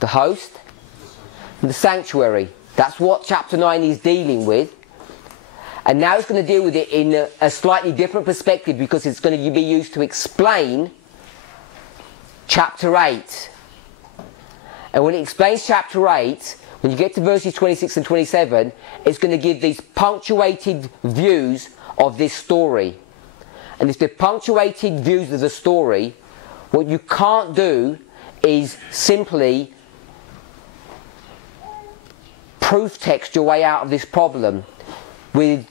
The host and the sanctuary. That's what chapter 9 is dealing with. And now it's going to deal with it in a slightly different perspective because it's going to be used to explain chapter 8. And when it explains chapter 8, when you get to verses 26 and 27, it's going to give these punctuated views of this story. And if they're punctuated views of the story, what you can't do is simply proof text your way out of this problem with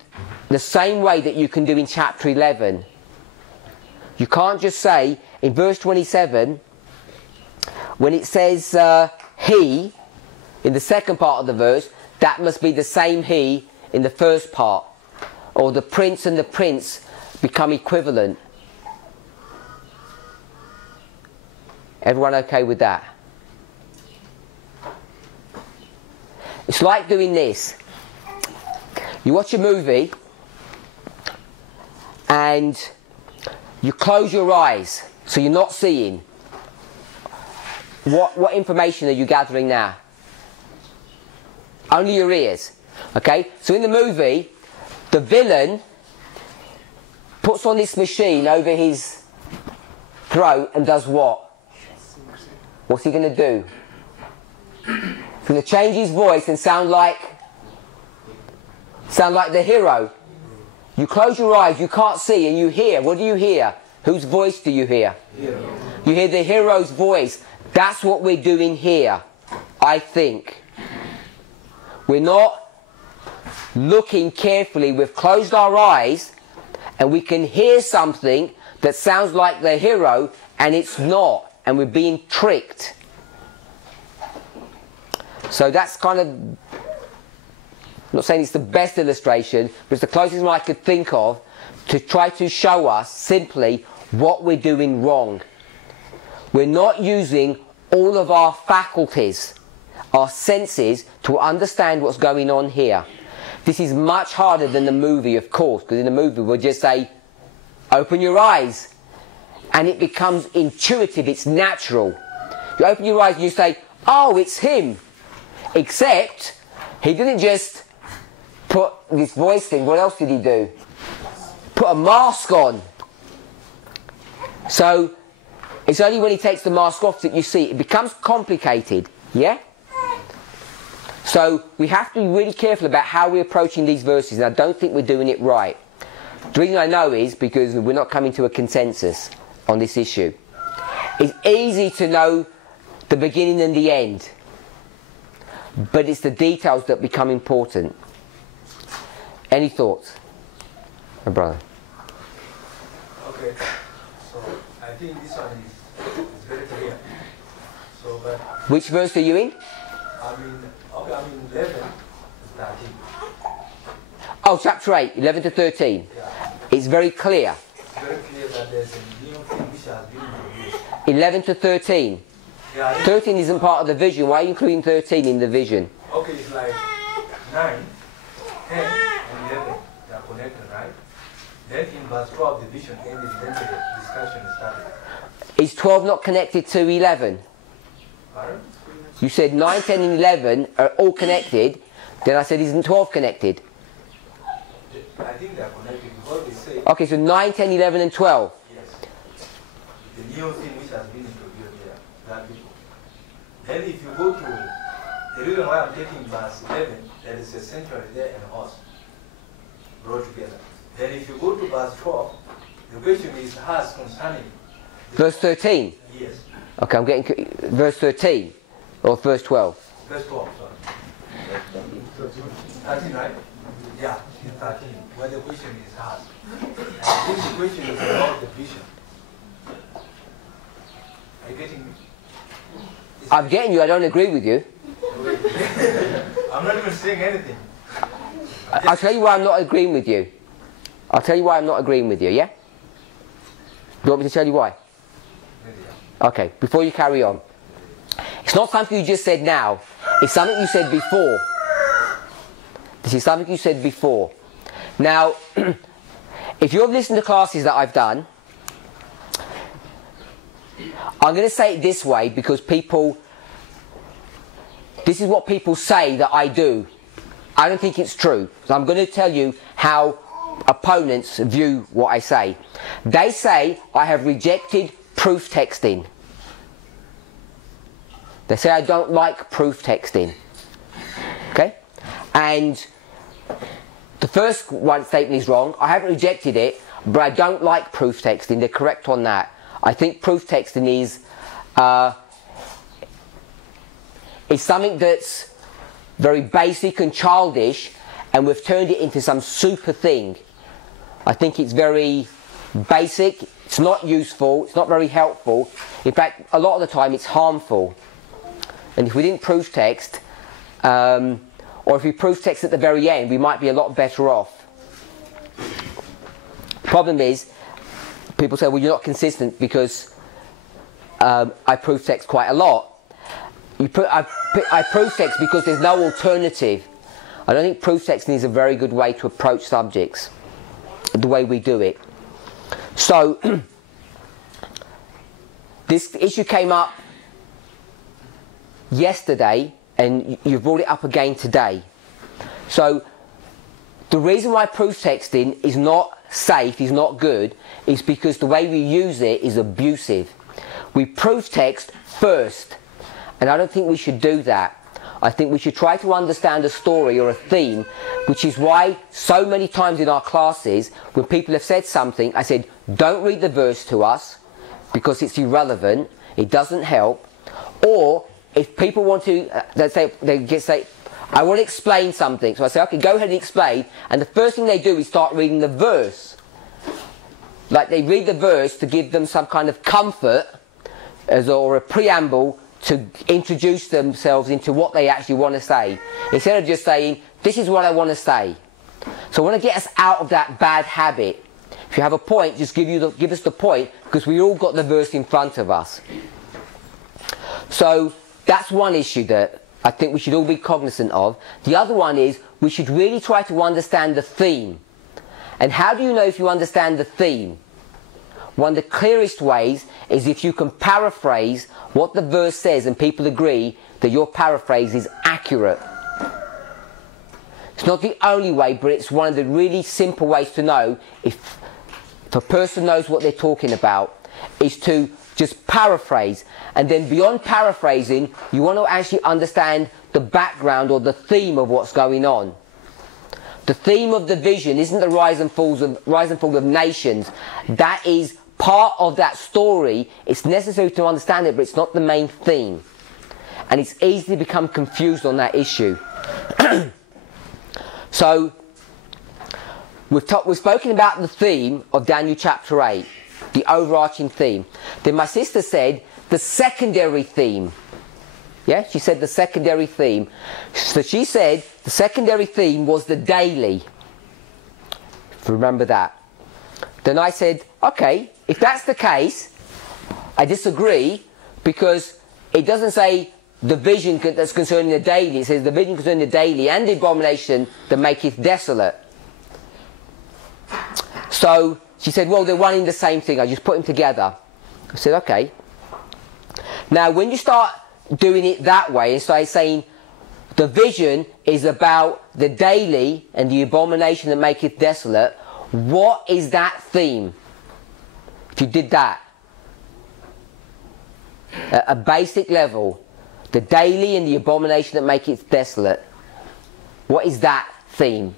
the same way that you can do in chapter 11. You can't just say in verse 27 when it says he in the second part of the verse, that must be the same he in the first part, or the prince and the prince become equivalent. Everyone okay with that? It's like doing this. You watch a movie and you close your eyes so you're not seeing. What information are you gathering now? Only your ears. Okay? So in the movie, the villain puts on this machine over his throat and does what? What's he going to do? He's going to change his voice and sound like the hero. You close your eyes, you can't see, and you hear. What do you hear? Whose voice do you hear? Hero. You hear the hero's voice. That's what we're doing here, I think. We're not looking carefully. We've closed our eyes and we can hear something that sounds like the hero and it's not. And we're being tricked. So that's kind of, I'm not saying it's the best illustration, but it's the closest one I could think of to try to show us simply what we're doing wrong. We're not using all of our faculties, our senses, to understand what's going on here. This is much harder than the movie, of course, because in the movie we'll just say, open your eyes. And it becomes intuitive, it's natural. You open your eyes and you say, oh, it's him. Except, he didn't just put this voice thing, what else did he do? Put a mask on. So, it's only when he takes the mask off that you see it becomes complicated, yeah? So, we have to be really careful about how we're approaching these verses, and I don't think we're doing it right. The reason I know is because we're not coming to a consensus on this issue. It's easy to know the beginning and the end, but it's the details that become important. Any thoughts? My brother. Okay, so I think this one is very clear. So, but Which verse are you in? I mean 11 to 13. Oh, chapter 8, 11 to 13. Yeah. It's very clear. It's very clear that there's a new thing which has been introduced. 11 to 13. Yeah, 13 isn't part of the vision. Why are you including 13 in the vision? okay, it's like 9, 10, and 11. They are connected, right? Then in verse 12, the vision ended, then the discussion started. Is 12 not connected to 11? Pardon? You said 9, 10 and 11 are all connected. Then I said, isn't 12 connected? I think they are connected because they say, Okay, so 9, 10, 11 and 12. yes, the new thing which has been introduced here, that people. Then if you go to, the reason why I'm taking verse 11, there is a sanctuary there and a horse brought together. Then if you go to verse 12, the question is asked concerning Verse 13. Yes. Okay, I'm getting verse 13 or verse 12. Verse 12, sorry. 13, right? Yeah, in 13, where the question is asked. And I think the question is about the vision. Are you getting me? I'm getting you, I don't agree with you. I'm not even saying anything. I'll tell you why I'm not agreeing with you. I'll tell you why I'm not agreeing with you, yeah? Do you want me to tell you why? Okay, before you carry on. It's not something you just said now. It's something you said before. This is something you said before. Now, if you've listened to classes that I've done, I'm going to say it this way because this is what people say that I do. I don't think it's true. So I'm going to tell you how opponents view what I say. They say I have rejected proof texting. They say I don't like proof texting. Okay? And the first one statement is wrong. I haven't rejected it, but I don't like proof texting. They're correct on that. I think proof texting is something that's very basic and childish, and we've turned it into some super thing. I think it's very basic, it's not useful, it's not very helpful. In fact, a lot of the time it's harmful. And if we didn't proof text, or if we proof text at the very end, we might be a lot better off. Problem is, people say, well, you're not consistent because I proof text quite a lot. I proof text because there's no alternative. I don't think proof texting is a very good way to approach subjects, the way we do it. So, this issue came up yesterday, and you've brought it up again today. So, the reason why proof texting is not safe, is not good, is because the way we use it is abusive. We proof text first, and I don't think we should do that. I think we should try to understand a story or a theme, which is why so many times in our classes, when people have said something, I said, don't read the verse to us, because it's irrelevant, it doesn't help. Or, if people want to, they say, I want to explain something. So I say, okay, go ahead and explain. And the first thing they do is start reading the verse. Like they read the verse to give them some kind of comfort, or a preamble, to introduce themselves into what they actually want to say. Instead of just saying, this is what I want to say. So I want to get us out of that bad habit. If you have a point, just give us the point, because we all got the verse in front of us. So that's one issue that I think we should all be cognizant of. The other one is we should really try to understand the theme. And how do you know if you understand the theme? One of the clearest ways is if you can paraphrase what the verse says and people agree that your paraphrase is accurate. It's not the only way, but it's one of the really simple ways to know if a person knows what they're talking about, is to just paraphrase. And then beyond paraphrasing, you want to actually understand the background or the theme of what's going on. The theme of the vision isn't the rise and fall of nations. That is part of that story. It's necessary to understand it, but it's not the main theme. And it's easy to become confused on that issue. So, we've spoken about the theme of Daniel chapter 8, the overarching theme. Then my sister said the secondary theme. Yeah, she said the secondary theme. So she said the secondary theme was the daily. If you remember that. Then I said, okay, if that's the case, I disagree, because it doesn't say the vision that's concerning the daily. It says the vision concerning the daily and the abomination that maketh desolate. So she said, well, they're one and the same thing. I just put them together. I said, okay. Now, when you start doing it that way and start saying the vision is about the daily and the abomination that maketh desolate, what is that theme? If you did that at a basic level, the daily and the abomination that maketh desolate, what is that theme?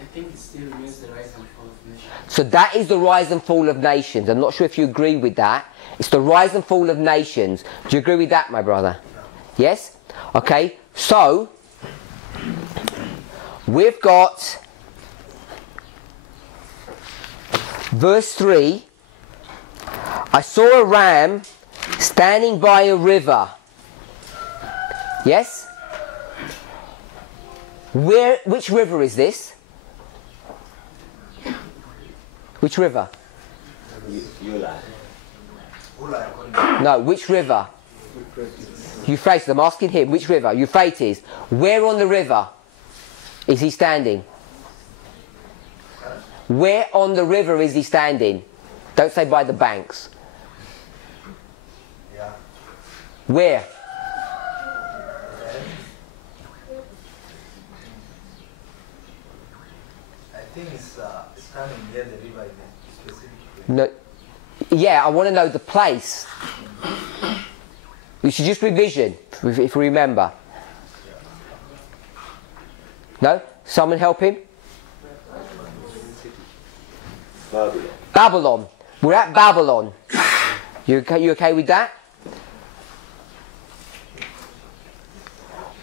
I think it still remains the rise and fall of nations. So that is the rise and fall of nations. I'm not sure if you agree with that. It's the rise and fall of nations. Do you agree with that, my brother? Yes? Okay, so we've got verse 3. I saw a ram standing by a river. Yes? Which river is this? Which river? No, which river? Euphrates. I'm asking him, which river? Euphrates. Where on the river is he standing? Where on the river is he standing? Don't say by the banks. Where? I think it's standing near the river in a specific place. No. Yeah, I want to know the place. We should just revision, if we remember. No? Someone help him? Babylon. Babylon. We're at Babylon. You okay with that?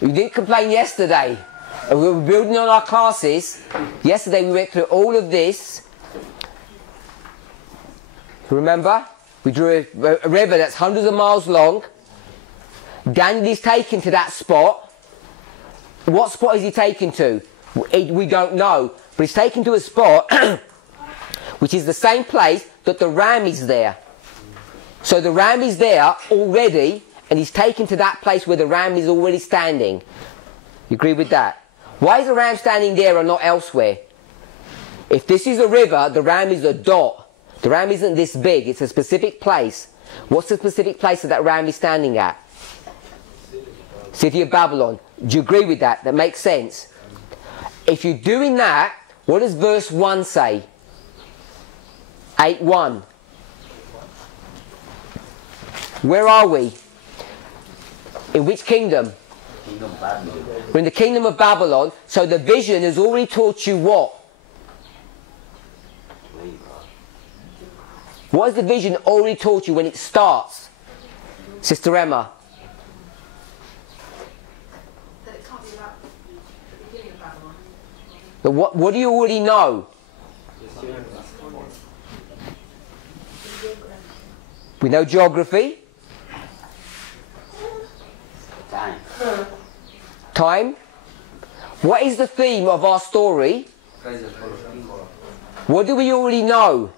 We didn't complain yesterday. We were building on our classes. Yesterday we went through all of this. Remember? We drew a river that's hundreds of miles long. Daniel is taken to that spot. What spot is he taken to? We don't know. But he's taken to a spot which is the same place that the ram is there. So the ram is there already, and he's taken to that place where the ram is already standing. You agree with that? Why is the ram standing there and not elsewhere? If this is a river, the ram is a dot. The ram isn't this big, it's a specific place. What's the specific place that ram is standing at? City of Babylon. Do you agree with that? That makes sense. If you're doing that, what does verse 1 say? 8:1. Where are we? In which kingdom? We're in the kingdom of Babylon. So the vision has already taught you what? What has the vision already taught you when it starts? Sister Emma. That it can't be about the beginning of Babylon. But what do you already know? We know geography. Time. Time. What is the theme of our story? What do we already know?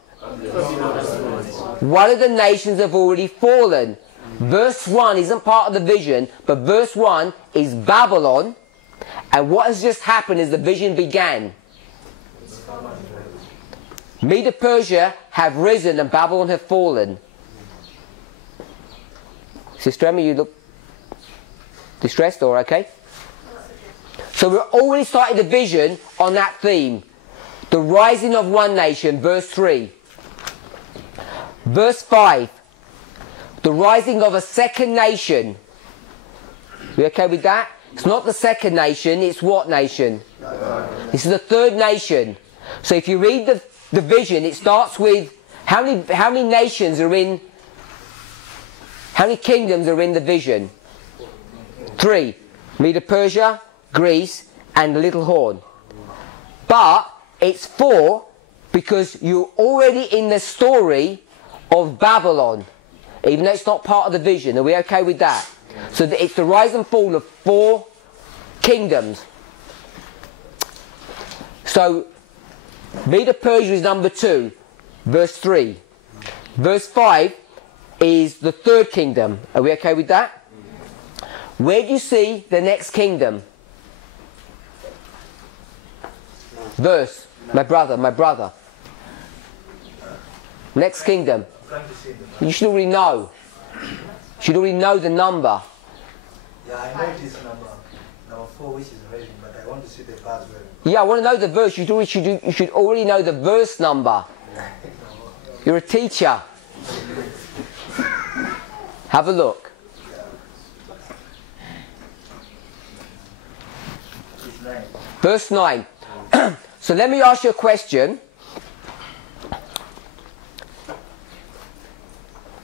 One of the nations have already fallen. Verse 1 isn't part of the vision, but verse 1 is Babylon, and what has just happened is the vision began. Medo Persia have risen and Babylon have fallen. Sister Emma, you look distressed or okay? So we're already started the vision on that theme. The rising of one nation, verse 3. Verse 5. The rising of a second nation. We okay with that? It's not the second nation, it's what nation? This is the third nation. So if you read the vision, it starts with how many nations are in, how many kingdoms are in the vision? 3. Medo Persia, Greece, and the little horn. But it's 4 because you're already in the story of Babylon, even though it's not part of the vision. Are we okay with that? So it's the rise and fall of 4 kingdoms. So Medo Persia is number 2, verse 3. Verse 5 is the third kingdom. Are we okay with that? Where do you see the next kingdom? Verse. My brother. Next kingdom. You should already know. You should already know the number. Yeah, I know this number 4, which is rising, but I want to see the verse. Yeah, I want to know the verse. You should already know the verse number. You're a teacher. Have a look. Verse 9. So let me ask you a question.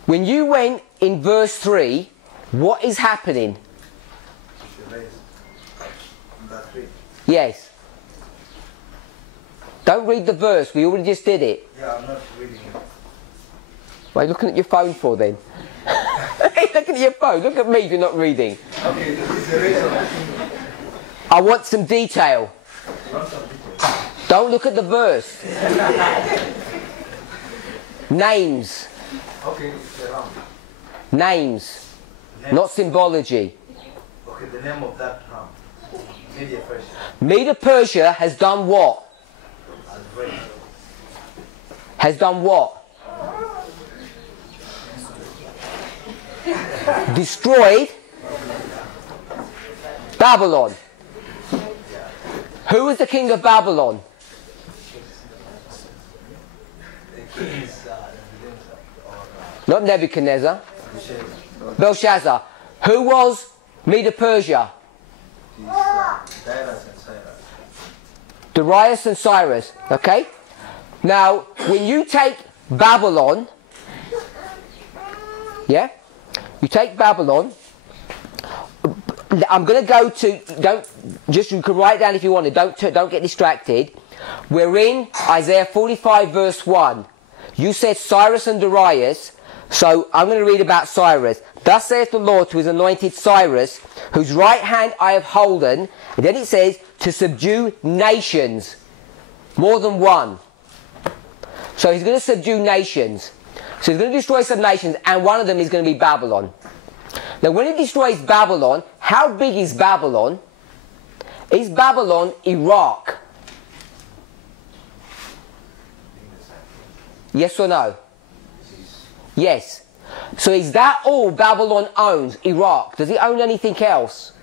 When you went in verse 3, what is happening? Yes. Don't read the verse, we already just did it. Yeah, I'm not reading it. What are you looking at your phone for then? Looking at your phone, look at me if you're not reading. Okay, this is the reason. I want some detail. Don't look at the verse. Names. Okay, it's around. Names. Not symbology. Okay, the name of that round. Medo Persia. Medo Persia has done what? Has done what? Destroyed Babylon. Who is the king of Babylon? The king is Not Nebuchadnezzar. Belshazzar. Who was Medo Persia? Darius and Cyrus. Okay? Now, when you take Babylon, yeah? You take Babylon, I'm going to go to, you can write it down if you want to, don't get distracted. We're in Isaiah 45 verse 1. You said Cyrus and Darius, so I'm going to read about Cyrus. Thus saith the Lord to his anointed Cyrus, whose right hand I have holden, and then it says, to subdue nations, more than one. So he's going to subdue nations. So he's going to destroy some nations, and one of them is going to be Babylon. Now when he destroys Babylon, how big is Babylon? Is Babylon Iraq? Yes or no? Yes. So is that all Babylon owns, Iraq? Does it own anything else?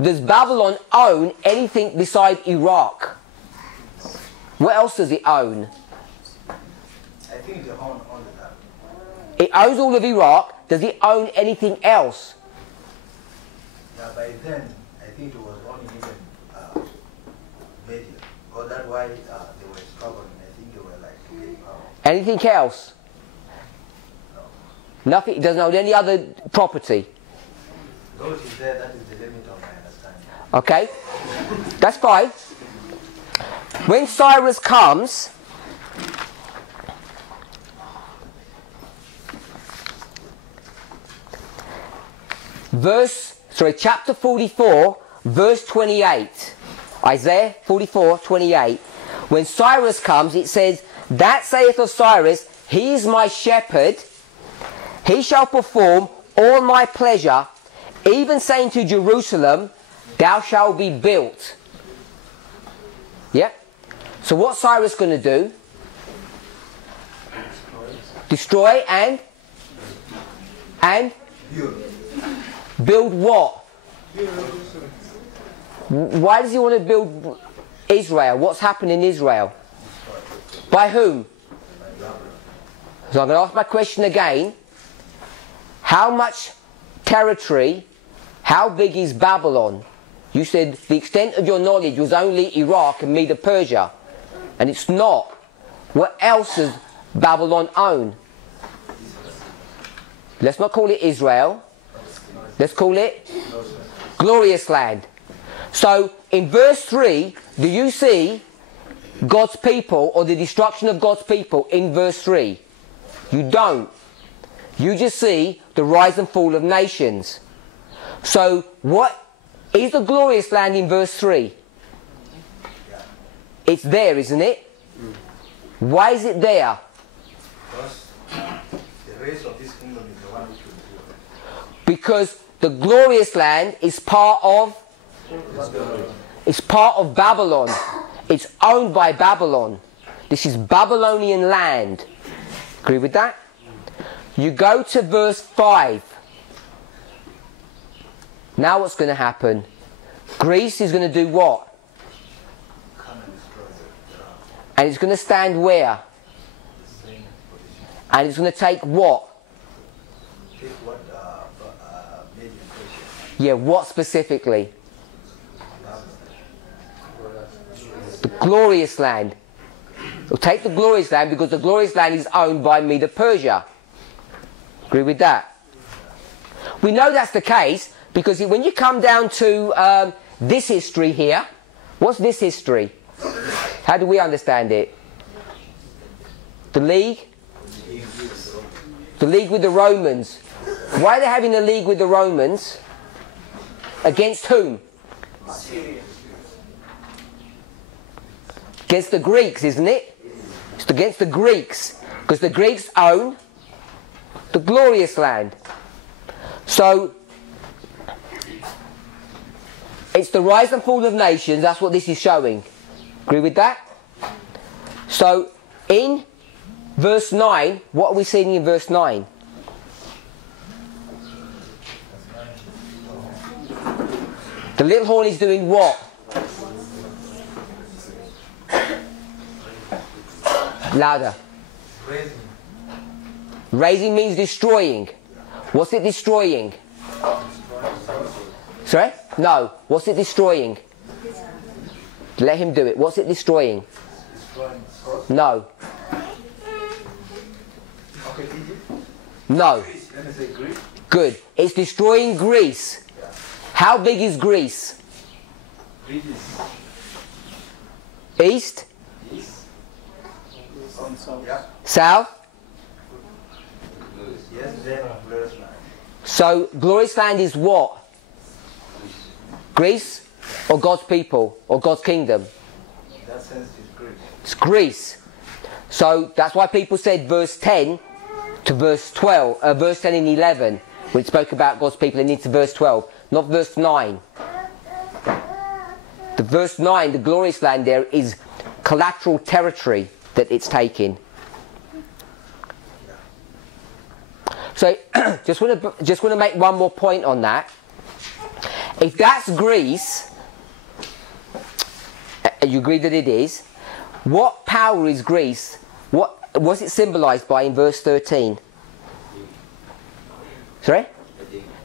Does Babylon own anything besides Iraq? What else does it own? I think they own all of that. It owns all of Iraq. Does it own anything else? Yeah, by then, I think it was only even media. Because that's why they were struggling. I think they were like getting power. Anything else? No. Nothing. It doesn't own any other property. Though it is there, that is the limit of my understanding. Okay? That's fine. When Cyrus comes, chapter 44, verse 28. Isaiah 44, 28. When Cyrus comes, it says, That saith Osiris, he is my shepherd, he shall perform all my pleasure, even saying to Jerusalem, thou shalt be built. Yeah? So what's Cyrus going to do? Destroy and build what? Why does he want to build Israel? What's happened in Israel? By whom? So I'm going to ask my question again. How much territory, how big is Babylon? You said the extent of your knowledge was only Iraq and Medo-Persia. And it's not. What else does Babylon own? Let's not call it Israel. Let's call it glorious land. So in verse 3, do you see God's people or the destruction of God's people in verse 3? You don't. You just see the rise and fall of nations. So what is the glorious land in verse 3? It's there, isn't it? Why is it there? Because the race of this kingdom is the one which will do it. Because the glorious land is part of Babylon. It's owned by Babylon. This is Babylonian land. Agree with that? You go to verse 5. Now what's going to happen? Greece is going to do what? And it's going to stand where? And it's going to take what? Yeah, what specifically? The glorious land. It'll take the glorious land because the glorious land is owned by Medo-Persia. Agree with that? We know that's the case because when you come down to this history here, what's this history? How do we understand it? The league? The league with the Romans. Why are they having a league with the Romans? Against whom? Against the Greeks, isn't it? It's against the Greeks. Because the Greeks own the glorious land. So, it's the rise and fall of nations. That's what this is showing. Agree with that? So, in verse 9, what are we seeing in verse 9? The little horn is doing what? Louder. Raising means destroying. What's it destroying? Sorry? No. What's it destroying? Let him do it. What's it destroying? No. No. Good. It's destroying Greece. How big is Greece? East? South? So, glorious land is what? Greece? Or God's people? Or God's kingdom? In that sense, it's Greece. It's Greece. So, that's why people said verse 10 to verse 12, verse 10 and 11, when it spoke about God's people, and into verse 12, not verse 9. The verse 9, the glorious land there, is collateral territory that it's taking. So, just want to make one more point on that. If that's Greece, you agree that it is. What power is Greece? What was it symbolised by in verse 13? Sorry?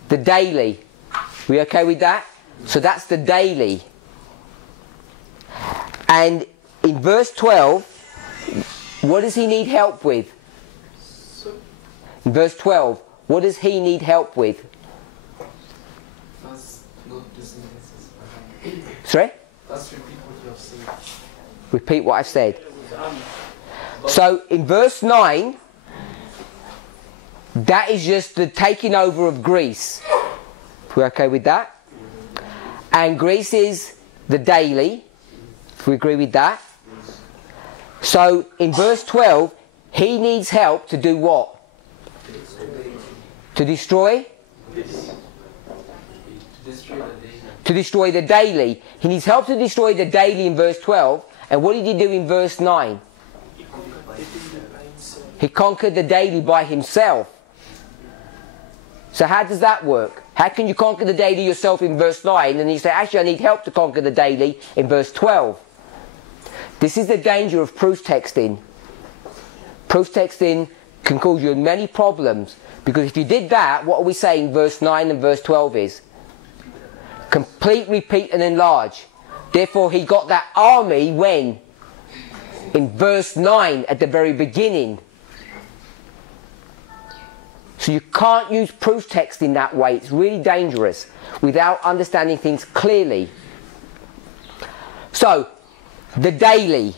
The daily. We okay with that? So that's the daily. And in verse 12, what does he need help with? In verse 12, what does he need help with? Sorry? Repeat what I've said. So in verse 9, that is just the taking over of Greece. We're okay with that? And Greece is the daily. If we agree with that. So in verse 12, he needs help to do what? To destroy? To destroy the daily. He needs help to destroy the daily in verse 12. And what did he do in verse 9? He conquered the daily by himself. So how does that work? How can you conquer the daily yourself in verse 9 and you say, actually I need help to conquer the daily in verse 12? This is the danger of proof texting. Proof texting can cause you many problems, because if you did that, what are we saying verse 9 and verse 12 is? Complete, repeat and enlarge. Therefore he got that army when? In verse 9 at the very beginning. So you can't use proof text in that way. It's really dangerous without understanding things clearly. So, the daily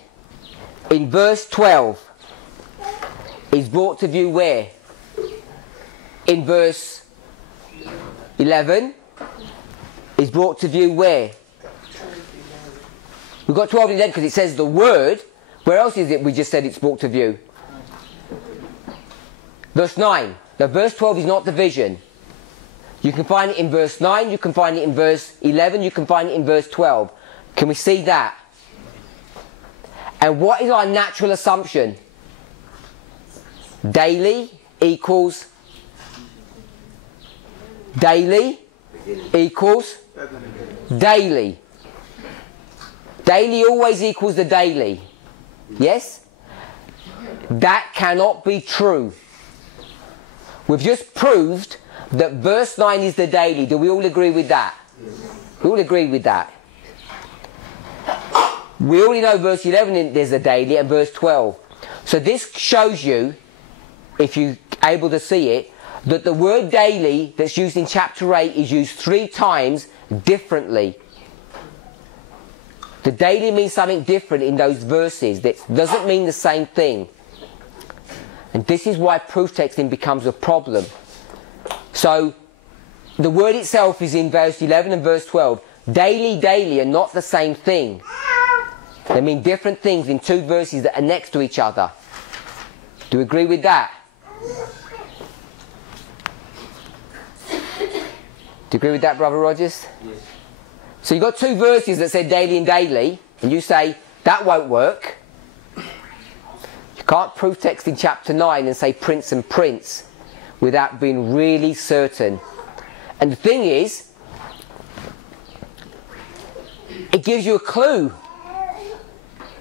in verse 12 is brought to view where? In verse 11 is brought to view where? We've got 12 and 11 because it says the word. Where else is it we just said it's brought to view? Verse 9. Now verse 12 is not division. You can find it in verse 9, you can find it in verse 11, you can find it in verse 12. Can we see that? And what is our natural assumption? Daily equals daily. Daily always equals the daily. Yes? That cannot be true. We've just proved that verse 9 is the daily. Do we all agree with that? We all agree with that. We already know verse 11 there's a daily and verse 12. So this shows you, if you're able to see it, that the word daily that's used in chapter 8 is used 3 times differently. The daily means something different in those verses. That doesn't mean the same thing. And this is why proof texting becomes a problem. So, the word itself is in verse 11 and verse 12. Daily are not the same thing. They mean different things in 2 verses that are next to each other. Do you agree with that? Do you agree with that, Brother Rogers? Yes. So you've got 2 verses that say daily and daily, and you say, that won't work. You can't proof text in chapter 9 and say prince and prince without being really certain. And the thing is, it gives you a clue.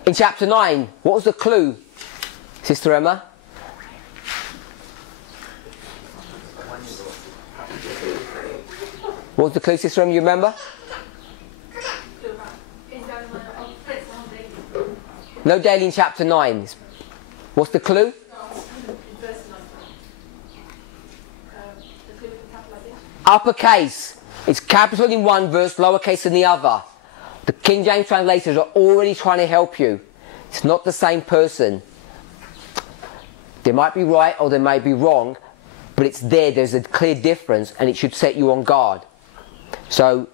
In chapter 9, what was the clue, Sister Emma? What was the clue, Sister Emma, you remember? No daily in chapter 9. What's the clue? Uppercase. It's capital in one verse, lowercase in the other. The King James translators are already trying to help you. It's not the same person. They might be right or they might be wrong, but it's there. There's a clear difference, and it should set you on guard. So,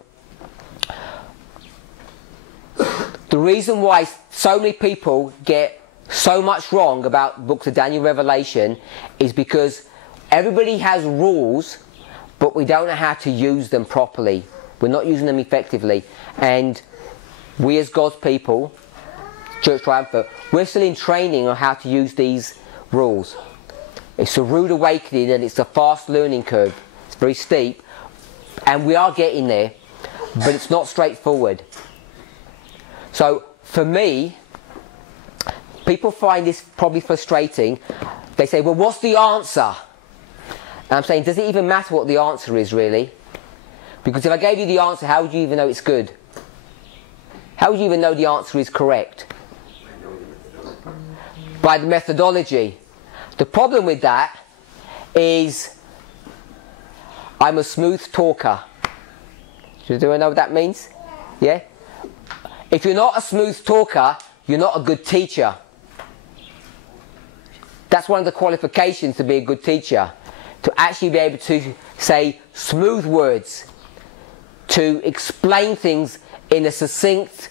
the reason why so many people get so much wrong about books of Daniel, Revelation is because everybody has rules, but we don't know how to use them properly. We're not using them effectively. And we as God's people, Church Triumphant, we're still in training on how to use these rules. It's a rude awakening and it's a fast learning curve. It's very steep. And we are getting there, but it's not straightforward. So, for me, people find this probably frustrating. They say, well, what's the answer? And I'm saying, does it even matter what the answer is, really? Because if I gave you the answer, how would you even know it's good? How would you even know the answer is correct? By the methodology. The problem with that is I'm a smooth talker. Do you know what that means? Yeah? If you're not a smooth talker, you're not a good teacher. That's one of the qualifications to be a good teacher. To actually be able to say smooth words. To explain things in a succinct,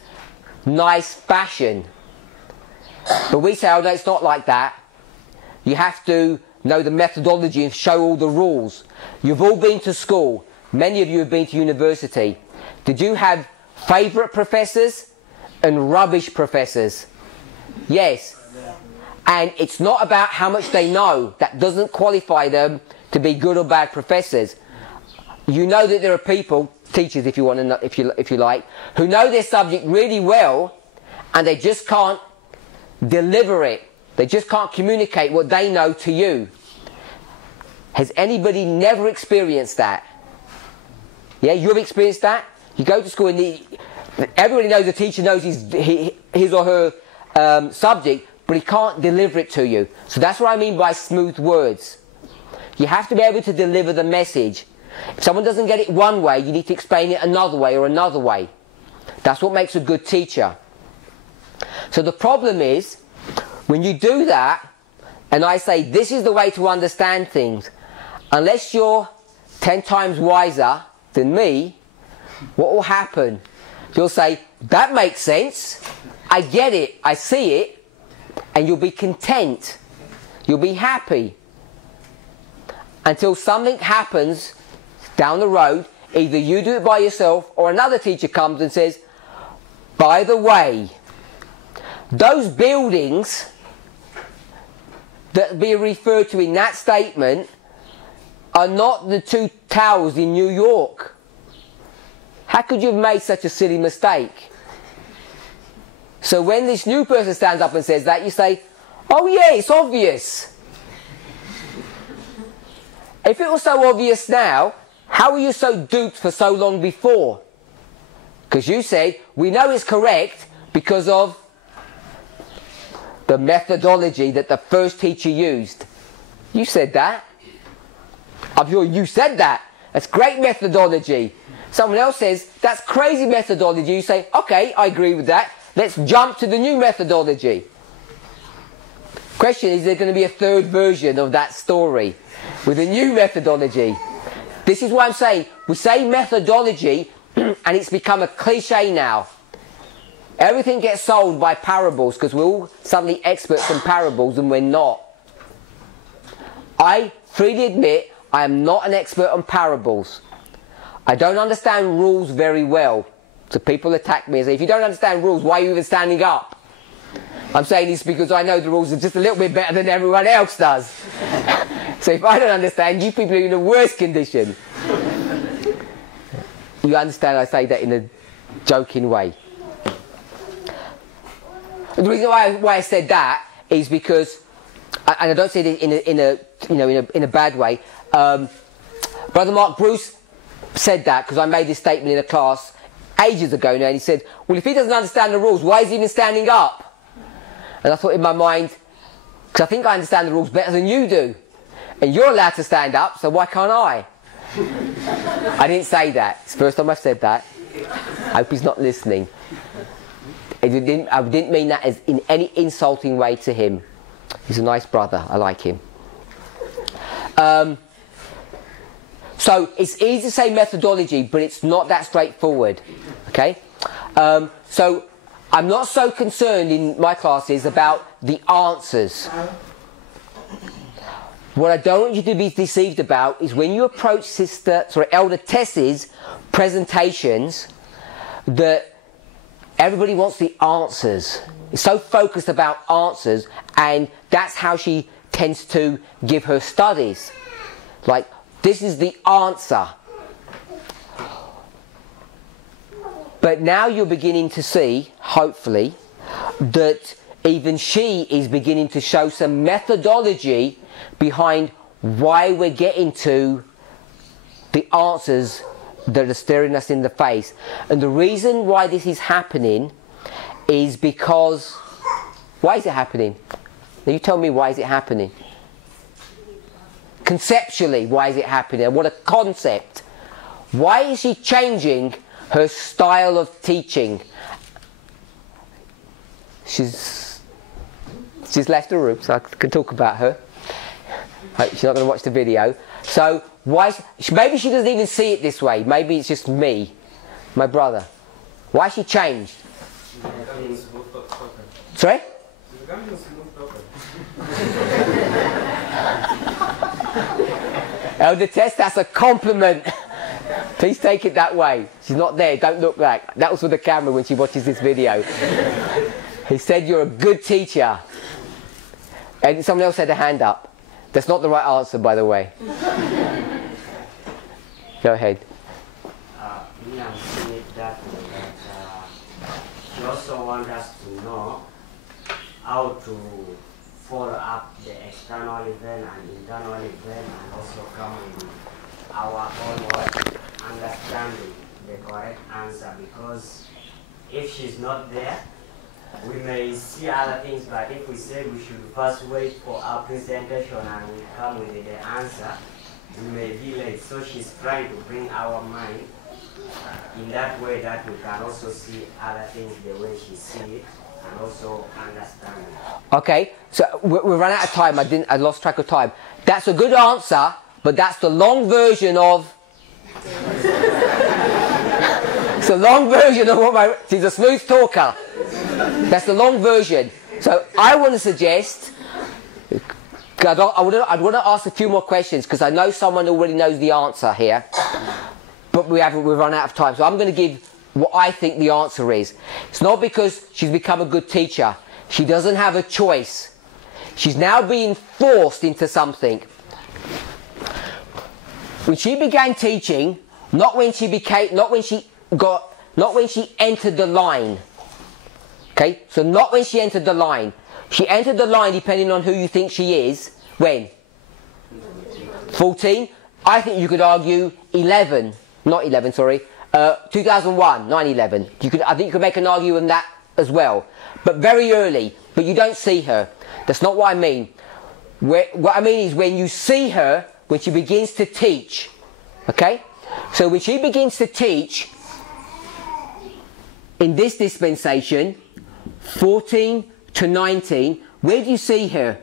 nice fashion. But we say, oh no, it's not like that. You have to know the methodology and show all the rules. You've all been to school. Many of you have been to university. Did you have favourite professors and rubbish professors? Yes. And it's not about how much they know. That doesn't qualify them to be good or bad professors. You know that there are people, teachers if you want to know, if you like, who know their subject really well and they just can't deliver it. They just can't communicate what they know to you. Has anybody never experienced that? Yeah, you've experienced that? You go to school and everybody knows the teacher knows his or her subject, but he can't deliver it to you. So that's what I mean by smooth words. You have to be able to deliver the message. If someone doesn't get it one way, you need to explain it another way or another way. That's what makes a good teacher. So the problem is, when you do that, and I say this is the way to understand things, unless you're 10 times wiser than me, what will happen? You'll say, that makes sense, I get it, I see it, and you'll be content. You'll be happy. Until something happens down the road, either you do it by yourself or another teacher comes and says, by the way, those buildings that be referred to in that statement are not the 2 towers in New York. How could you have made such a silly mistake? So when this new person stands up and says that, you say, oh yeah, it's obvious. If it was so obvious now, how were you so duped for so long before? Because you said, we know it's correct because of the methodology that the first teacher used. You said that. I'm sure you said that. That's great methodology. Someone else says, that's crazy methodology. You say, okay, I agree with that. Let's jump to the new methodology. Question, is there going to be a third version of that story with a new methodology? This is what I'm saying. We say methodology and it's become a cliche now. Everything gets sold by parables because we're all suddenly experts in parables and we're not. I freely admit I am not an expert on parables. I don't understand rules very well. So people attack me and say, if you don't understand rules, why are you even standing up? I'm saying this because I know the rules are just a little bit better than everyone else does. So if I don't understand, you people are in a worse condition. You understand I say that in a joking way. The reason why I said that is because, and I don't say it in a bad way. Brother Mark Bruce said that because I made this statement in a class ages ago now, and he said, well, if he doesn't understand the rules, why is he even standing up? And I thought in my mind, because I think I understand the rules better than you do, and you're allowed to stand up, so why can't I? I didn't say that. It's the first time I've said that. I hope he's not listening. I didn't mean that as in any insulting way to him. He's a nice brother. I like him. So it's easy to say methodology, but it's not that straightforward. Okay? So I'm not so concerned in my classes about the answers. What I don't want you to be deceived about is when you approach Elder Tess's presentations, that everybody wants the answers. It's so focused about answers, and that's how she tends to give her studies. Like, this is the answer. But now you're beginning to see, hopefully, that even she is beginning to show some methodology behind why we're getting to the answers that are staring us in the face. And the reason why this is happening is because... Why is it happening? Now you tell me, why is it happening? Conceptually, why is it happening? What a concept. Why is she changing her style of teaching? She's left the room, so I can talk about her. She's not going to watch the video. So why? Maybe she doesn't even see it this way. Maybe it's just me, my brother. Why she changed? Sorry? Elder Tess, that's a compliment. Please take it that way. She's not there, don't look like. That was for the camera when she watches this video. He said you're a good teacher. And someone else had a hand up. That's not the right answer, by the way. Go ahead. Me, I'm seeing it that way, that she also wants us to know how to follow up the external event and internal event, and also come with our own way, understanding the correct answer, because if she's not there, we may see other things, but if we say we should first wait for our presentation and we come with the answer, we may be late. So she's trying to bring our mind in that way that we can also see other things the way she sees it and also understand it. Okay, so we ran out of time. I lost track of time. That's a good answer, but that's the long version of... It's the long version of what she's a smooth talker. That's the long version. So I want to suggest... I'd want to ask a few more questions because I know someone already knows the answer here. But we've run out of time. So I'm going to give what I think the answer is. It's not because she's become a good teacher. She doesn't have a choice. She's now being forced into something. When she began teaching, not when she entered the line. Okay? So not when she entered the line. She entered the line, depending on who you think she is, when? 14? I think you could argue 11. Not 11, sorry. 2001, 9/11. I think you could make an argument on that as well. But very early. But you don't see her. That's not what I mean. What I mean is when you see her, when she begins to teach. Okay? So when she begins to teach, in this dispensation, 14 to 19, where do you see her?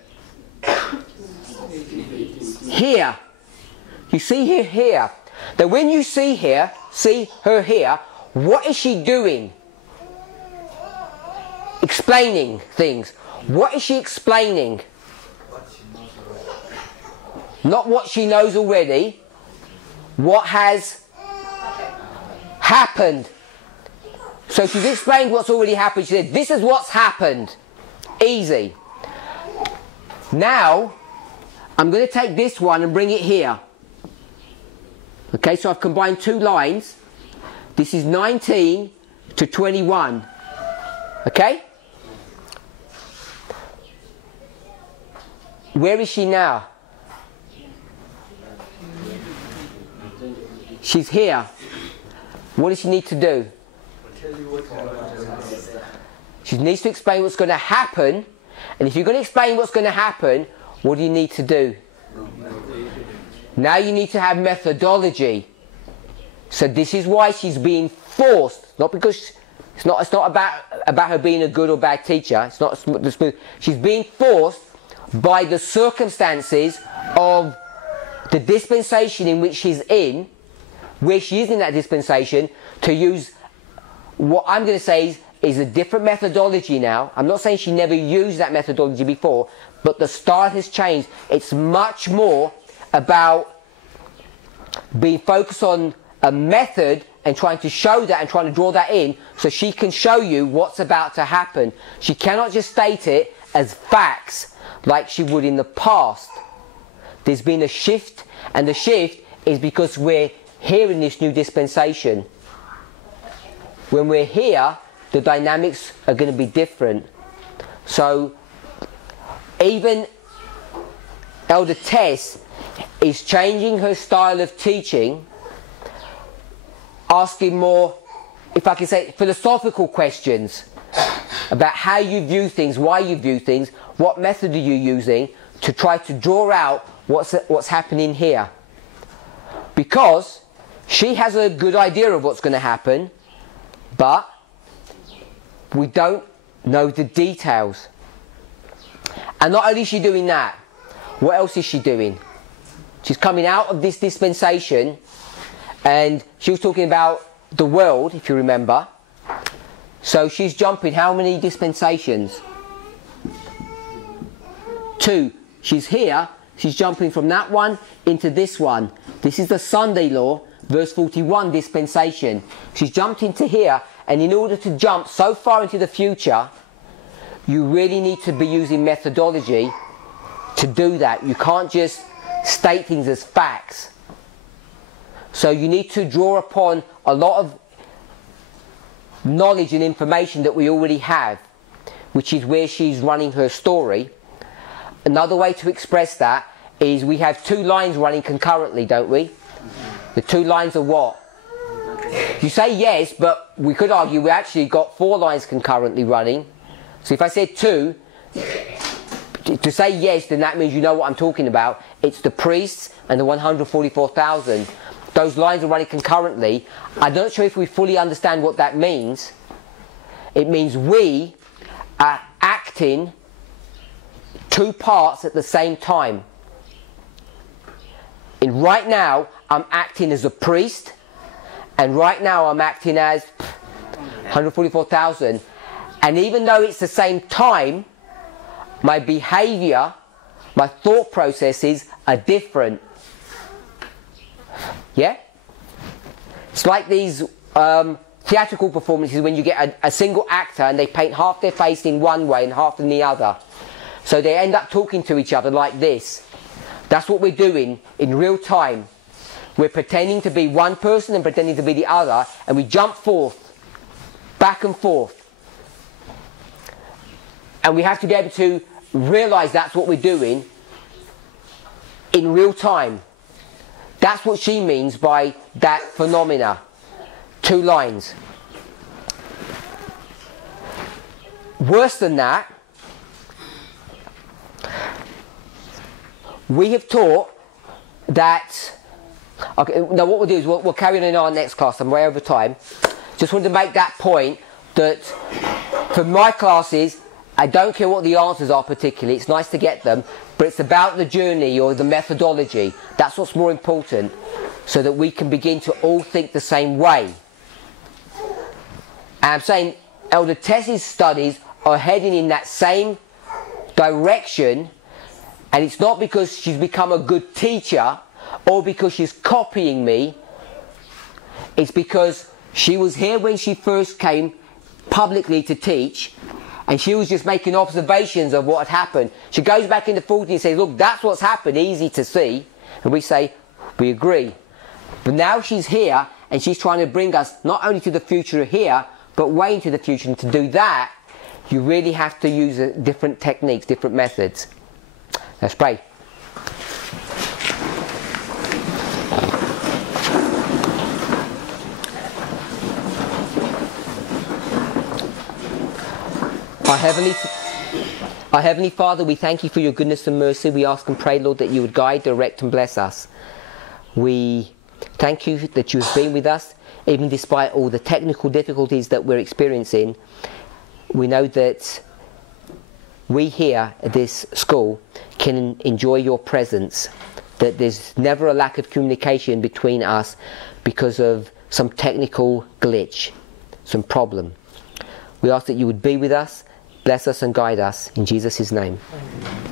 Here. You see her here. Now when you see her here, what is she doing? Explaining things. What is she explaining? Not what she knows already. What has happened. So she's explained what's already happened. She said, this is what's happened. Easy. Now, I'm going to take this one and bring it here. Okay, so I've combined two lines. This is 19 to 21. Okay? Where is she now? She's here. What does she need to do? She needs to explain what's going to happen. And if you're going to explain what's going to happen, what do you need to do? Now you need to have methodology. So this is why she's being forced. Not because it's not about her being a good or bad teacher. It's not smooth. She's being forced by the circumstances of the dispensation in which she's in, where she is in that dispensation, to use what I'm going to say is a different methodology now. I'm not saying she never used that methodology before, but the style has changed. It's much more about being focused on a method and trying to show that and trying to draw that in so she can show you what's about to happen. She cannot just state it as facts like she would in the past. There's been a shift, and the shift is because we're here in this new dispensation. When we're here, the dynamics are going to be different. So even Elder Tess is changing her style of teaching, asking more, if I can say, philosophical questions about how you view things, why you view things, what method are you using to try to draw out what's happening here. Because she has a good idea of what's going to happen, but we don't know the details. And not only is she doing that, what else is she doing? She's coming out of this dispensation, and she was talking about the world, if you remember. So she's jumping how many dispensations? 2. She's here. She's jumping from that one into this one. This is the Sunday law, verse 41, dispensation. She's jumped into here, and in order to jump so far into the future, you really need to be using methodology to do that. You can't just state things as facts. So you need to draw upon a lot of knowledge and information that we already have, which is where she's running her story. Another way to express that is we have 2 lines running concurrently, don't we? The 2 lines are what? You say yes, but we could argue we actually got 4 lines concurrently running. So if I said 2, to say yes, then that means you know what I'm talking about. It's the priests and the 144,000. Those lines are running concurrently. I'm not sure if we fully understand what that means. It means we are acting 2 parts at the same time. And right now, I'm acting as a priest, and right now I'm acting as 144,000. And even though it's the same time, my behavior, my thought processes are different. Yeah? It's like these theatrical performances when you get a single actor and they paint half their face in one way and half in the other. So they end up talking to each other like this. That's what we're doing in real time. We're pretending to be one person and pretending to be the other, and we jump forth, back and forth. And we have to be able to realize that's what we're doing in real time. That's what she means by that phenomena. 2 lines. Worse than that, we have taught that... Okay, now what we'll do is we'll carry on in our next class. I'm way over time. Just wanted to make that point that for my classes, I don't care what the answers are particularly. It's nice to get them, but it's about the journey or the methodology. That's what's more important, so that we can begin to all think the same way. And I'm saying Elder Tess's studies are heading in that same direction, and it's not because she's become a good teacher or because she's copying me. It's because she was here when she first came publicly to teach, and she was just making observations of what had happened. She goes back into 40 and says, look, that's what's happened, easy to see. And we say, we agree. But now she's here, and she's trying to bring us not only to the future here, but way into the future. And to do that, you really have to use different techniques, different methods. Let's pray. Our Heavenly Father, we thank you for your goodness and mercy. We ask and pray, Lord, that you would guide, direct and bless us. We thank you that you have been with us, even despite all the technical difficulties that we're experiencing. We know that we here at this school can enjoy your presence, that there's never a lack of communication between us because of some technical glitch, some problem. We ask that you would be with us, bless us and guide us in Jesus' name. Amen.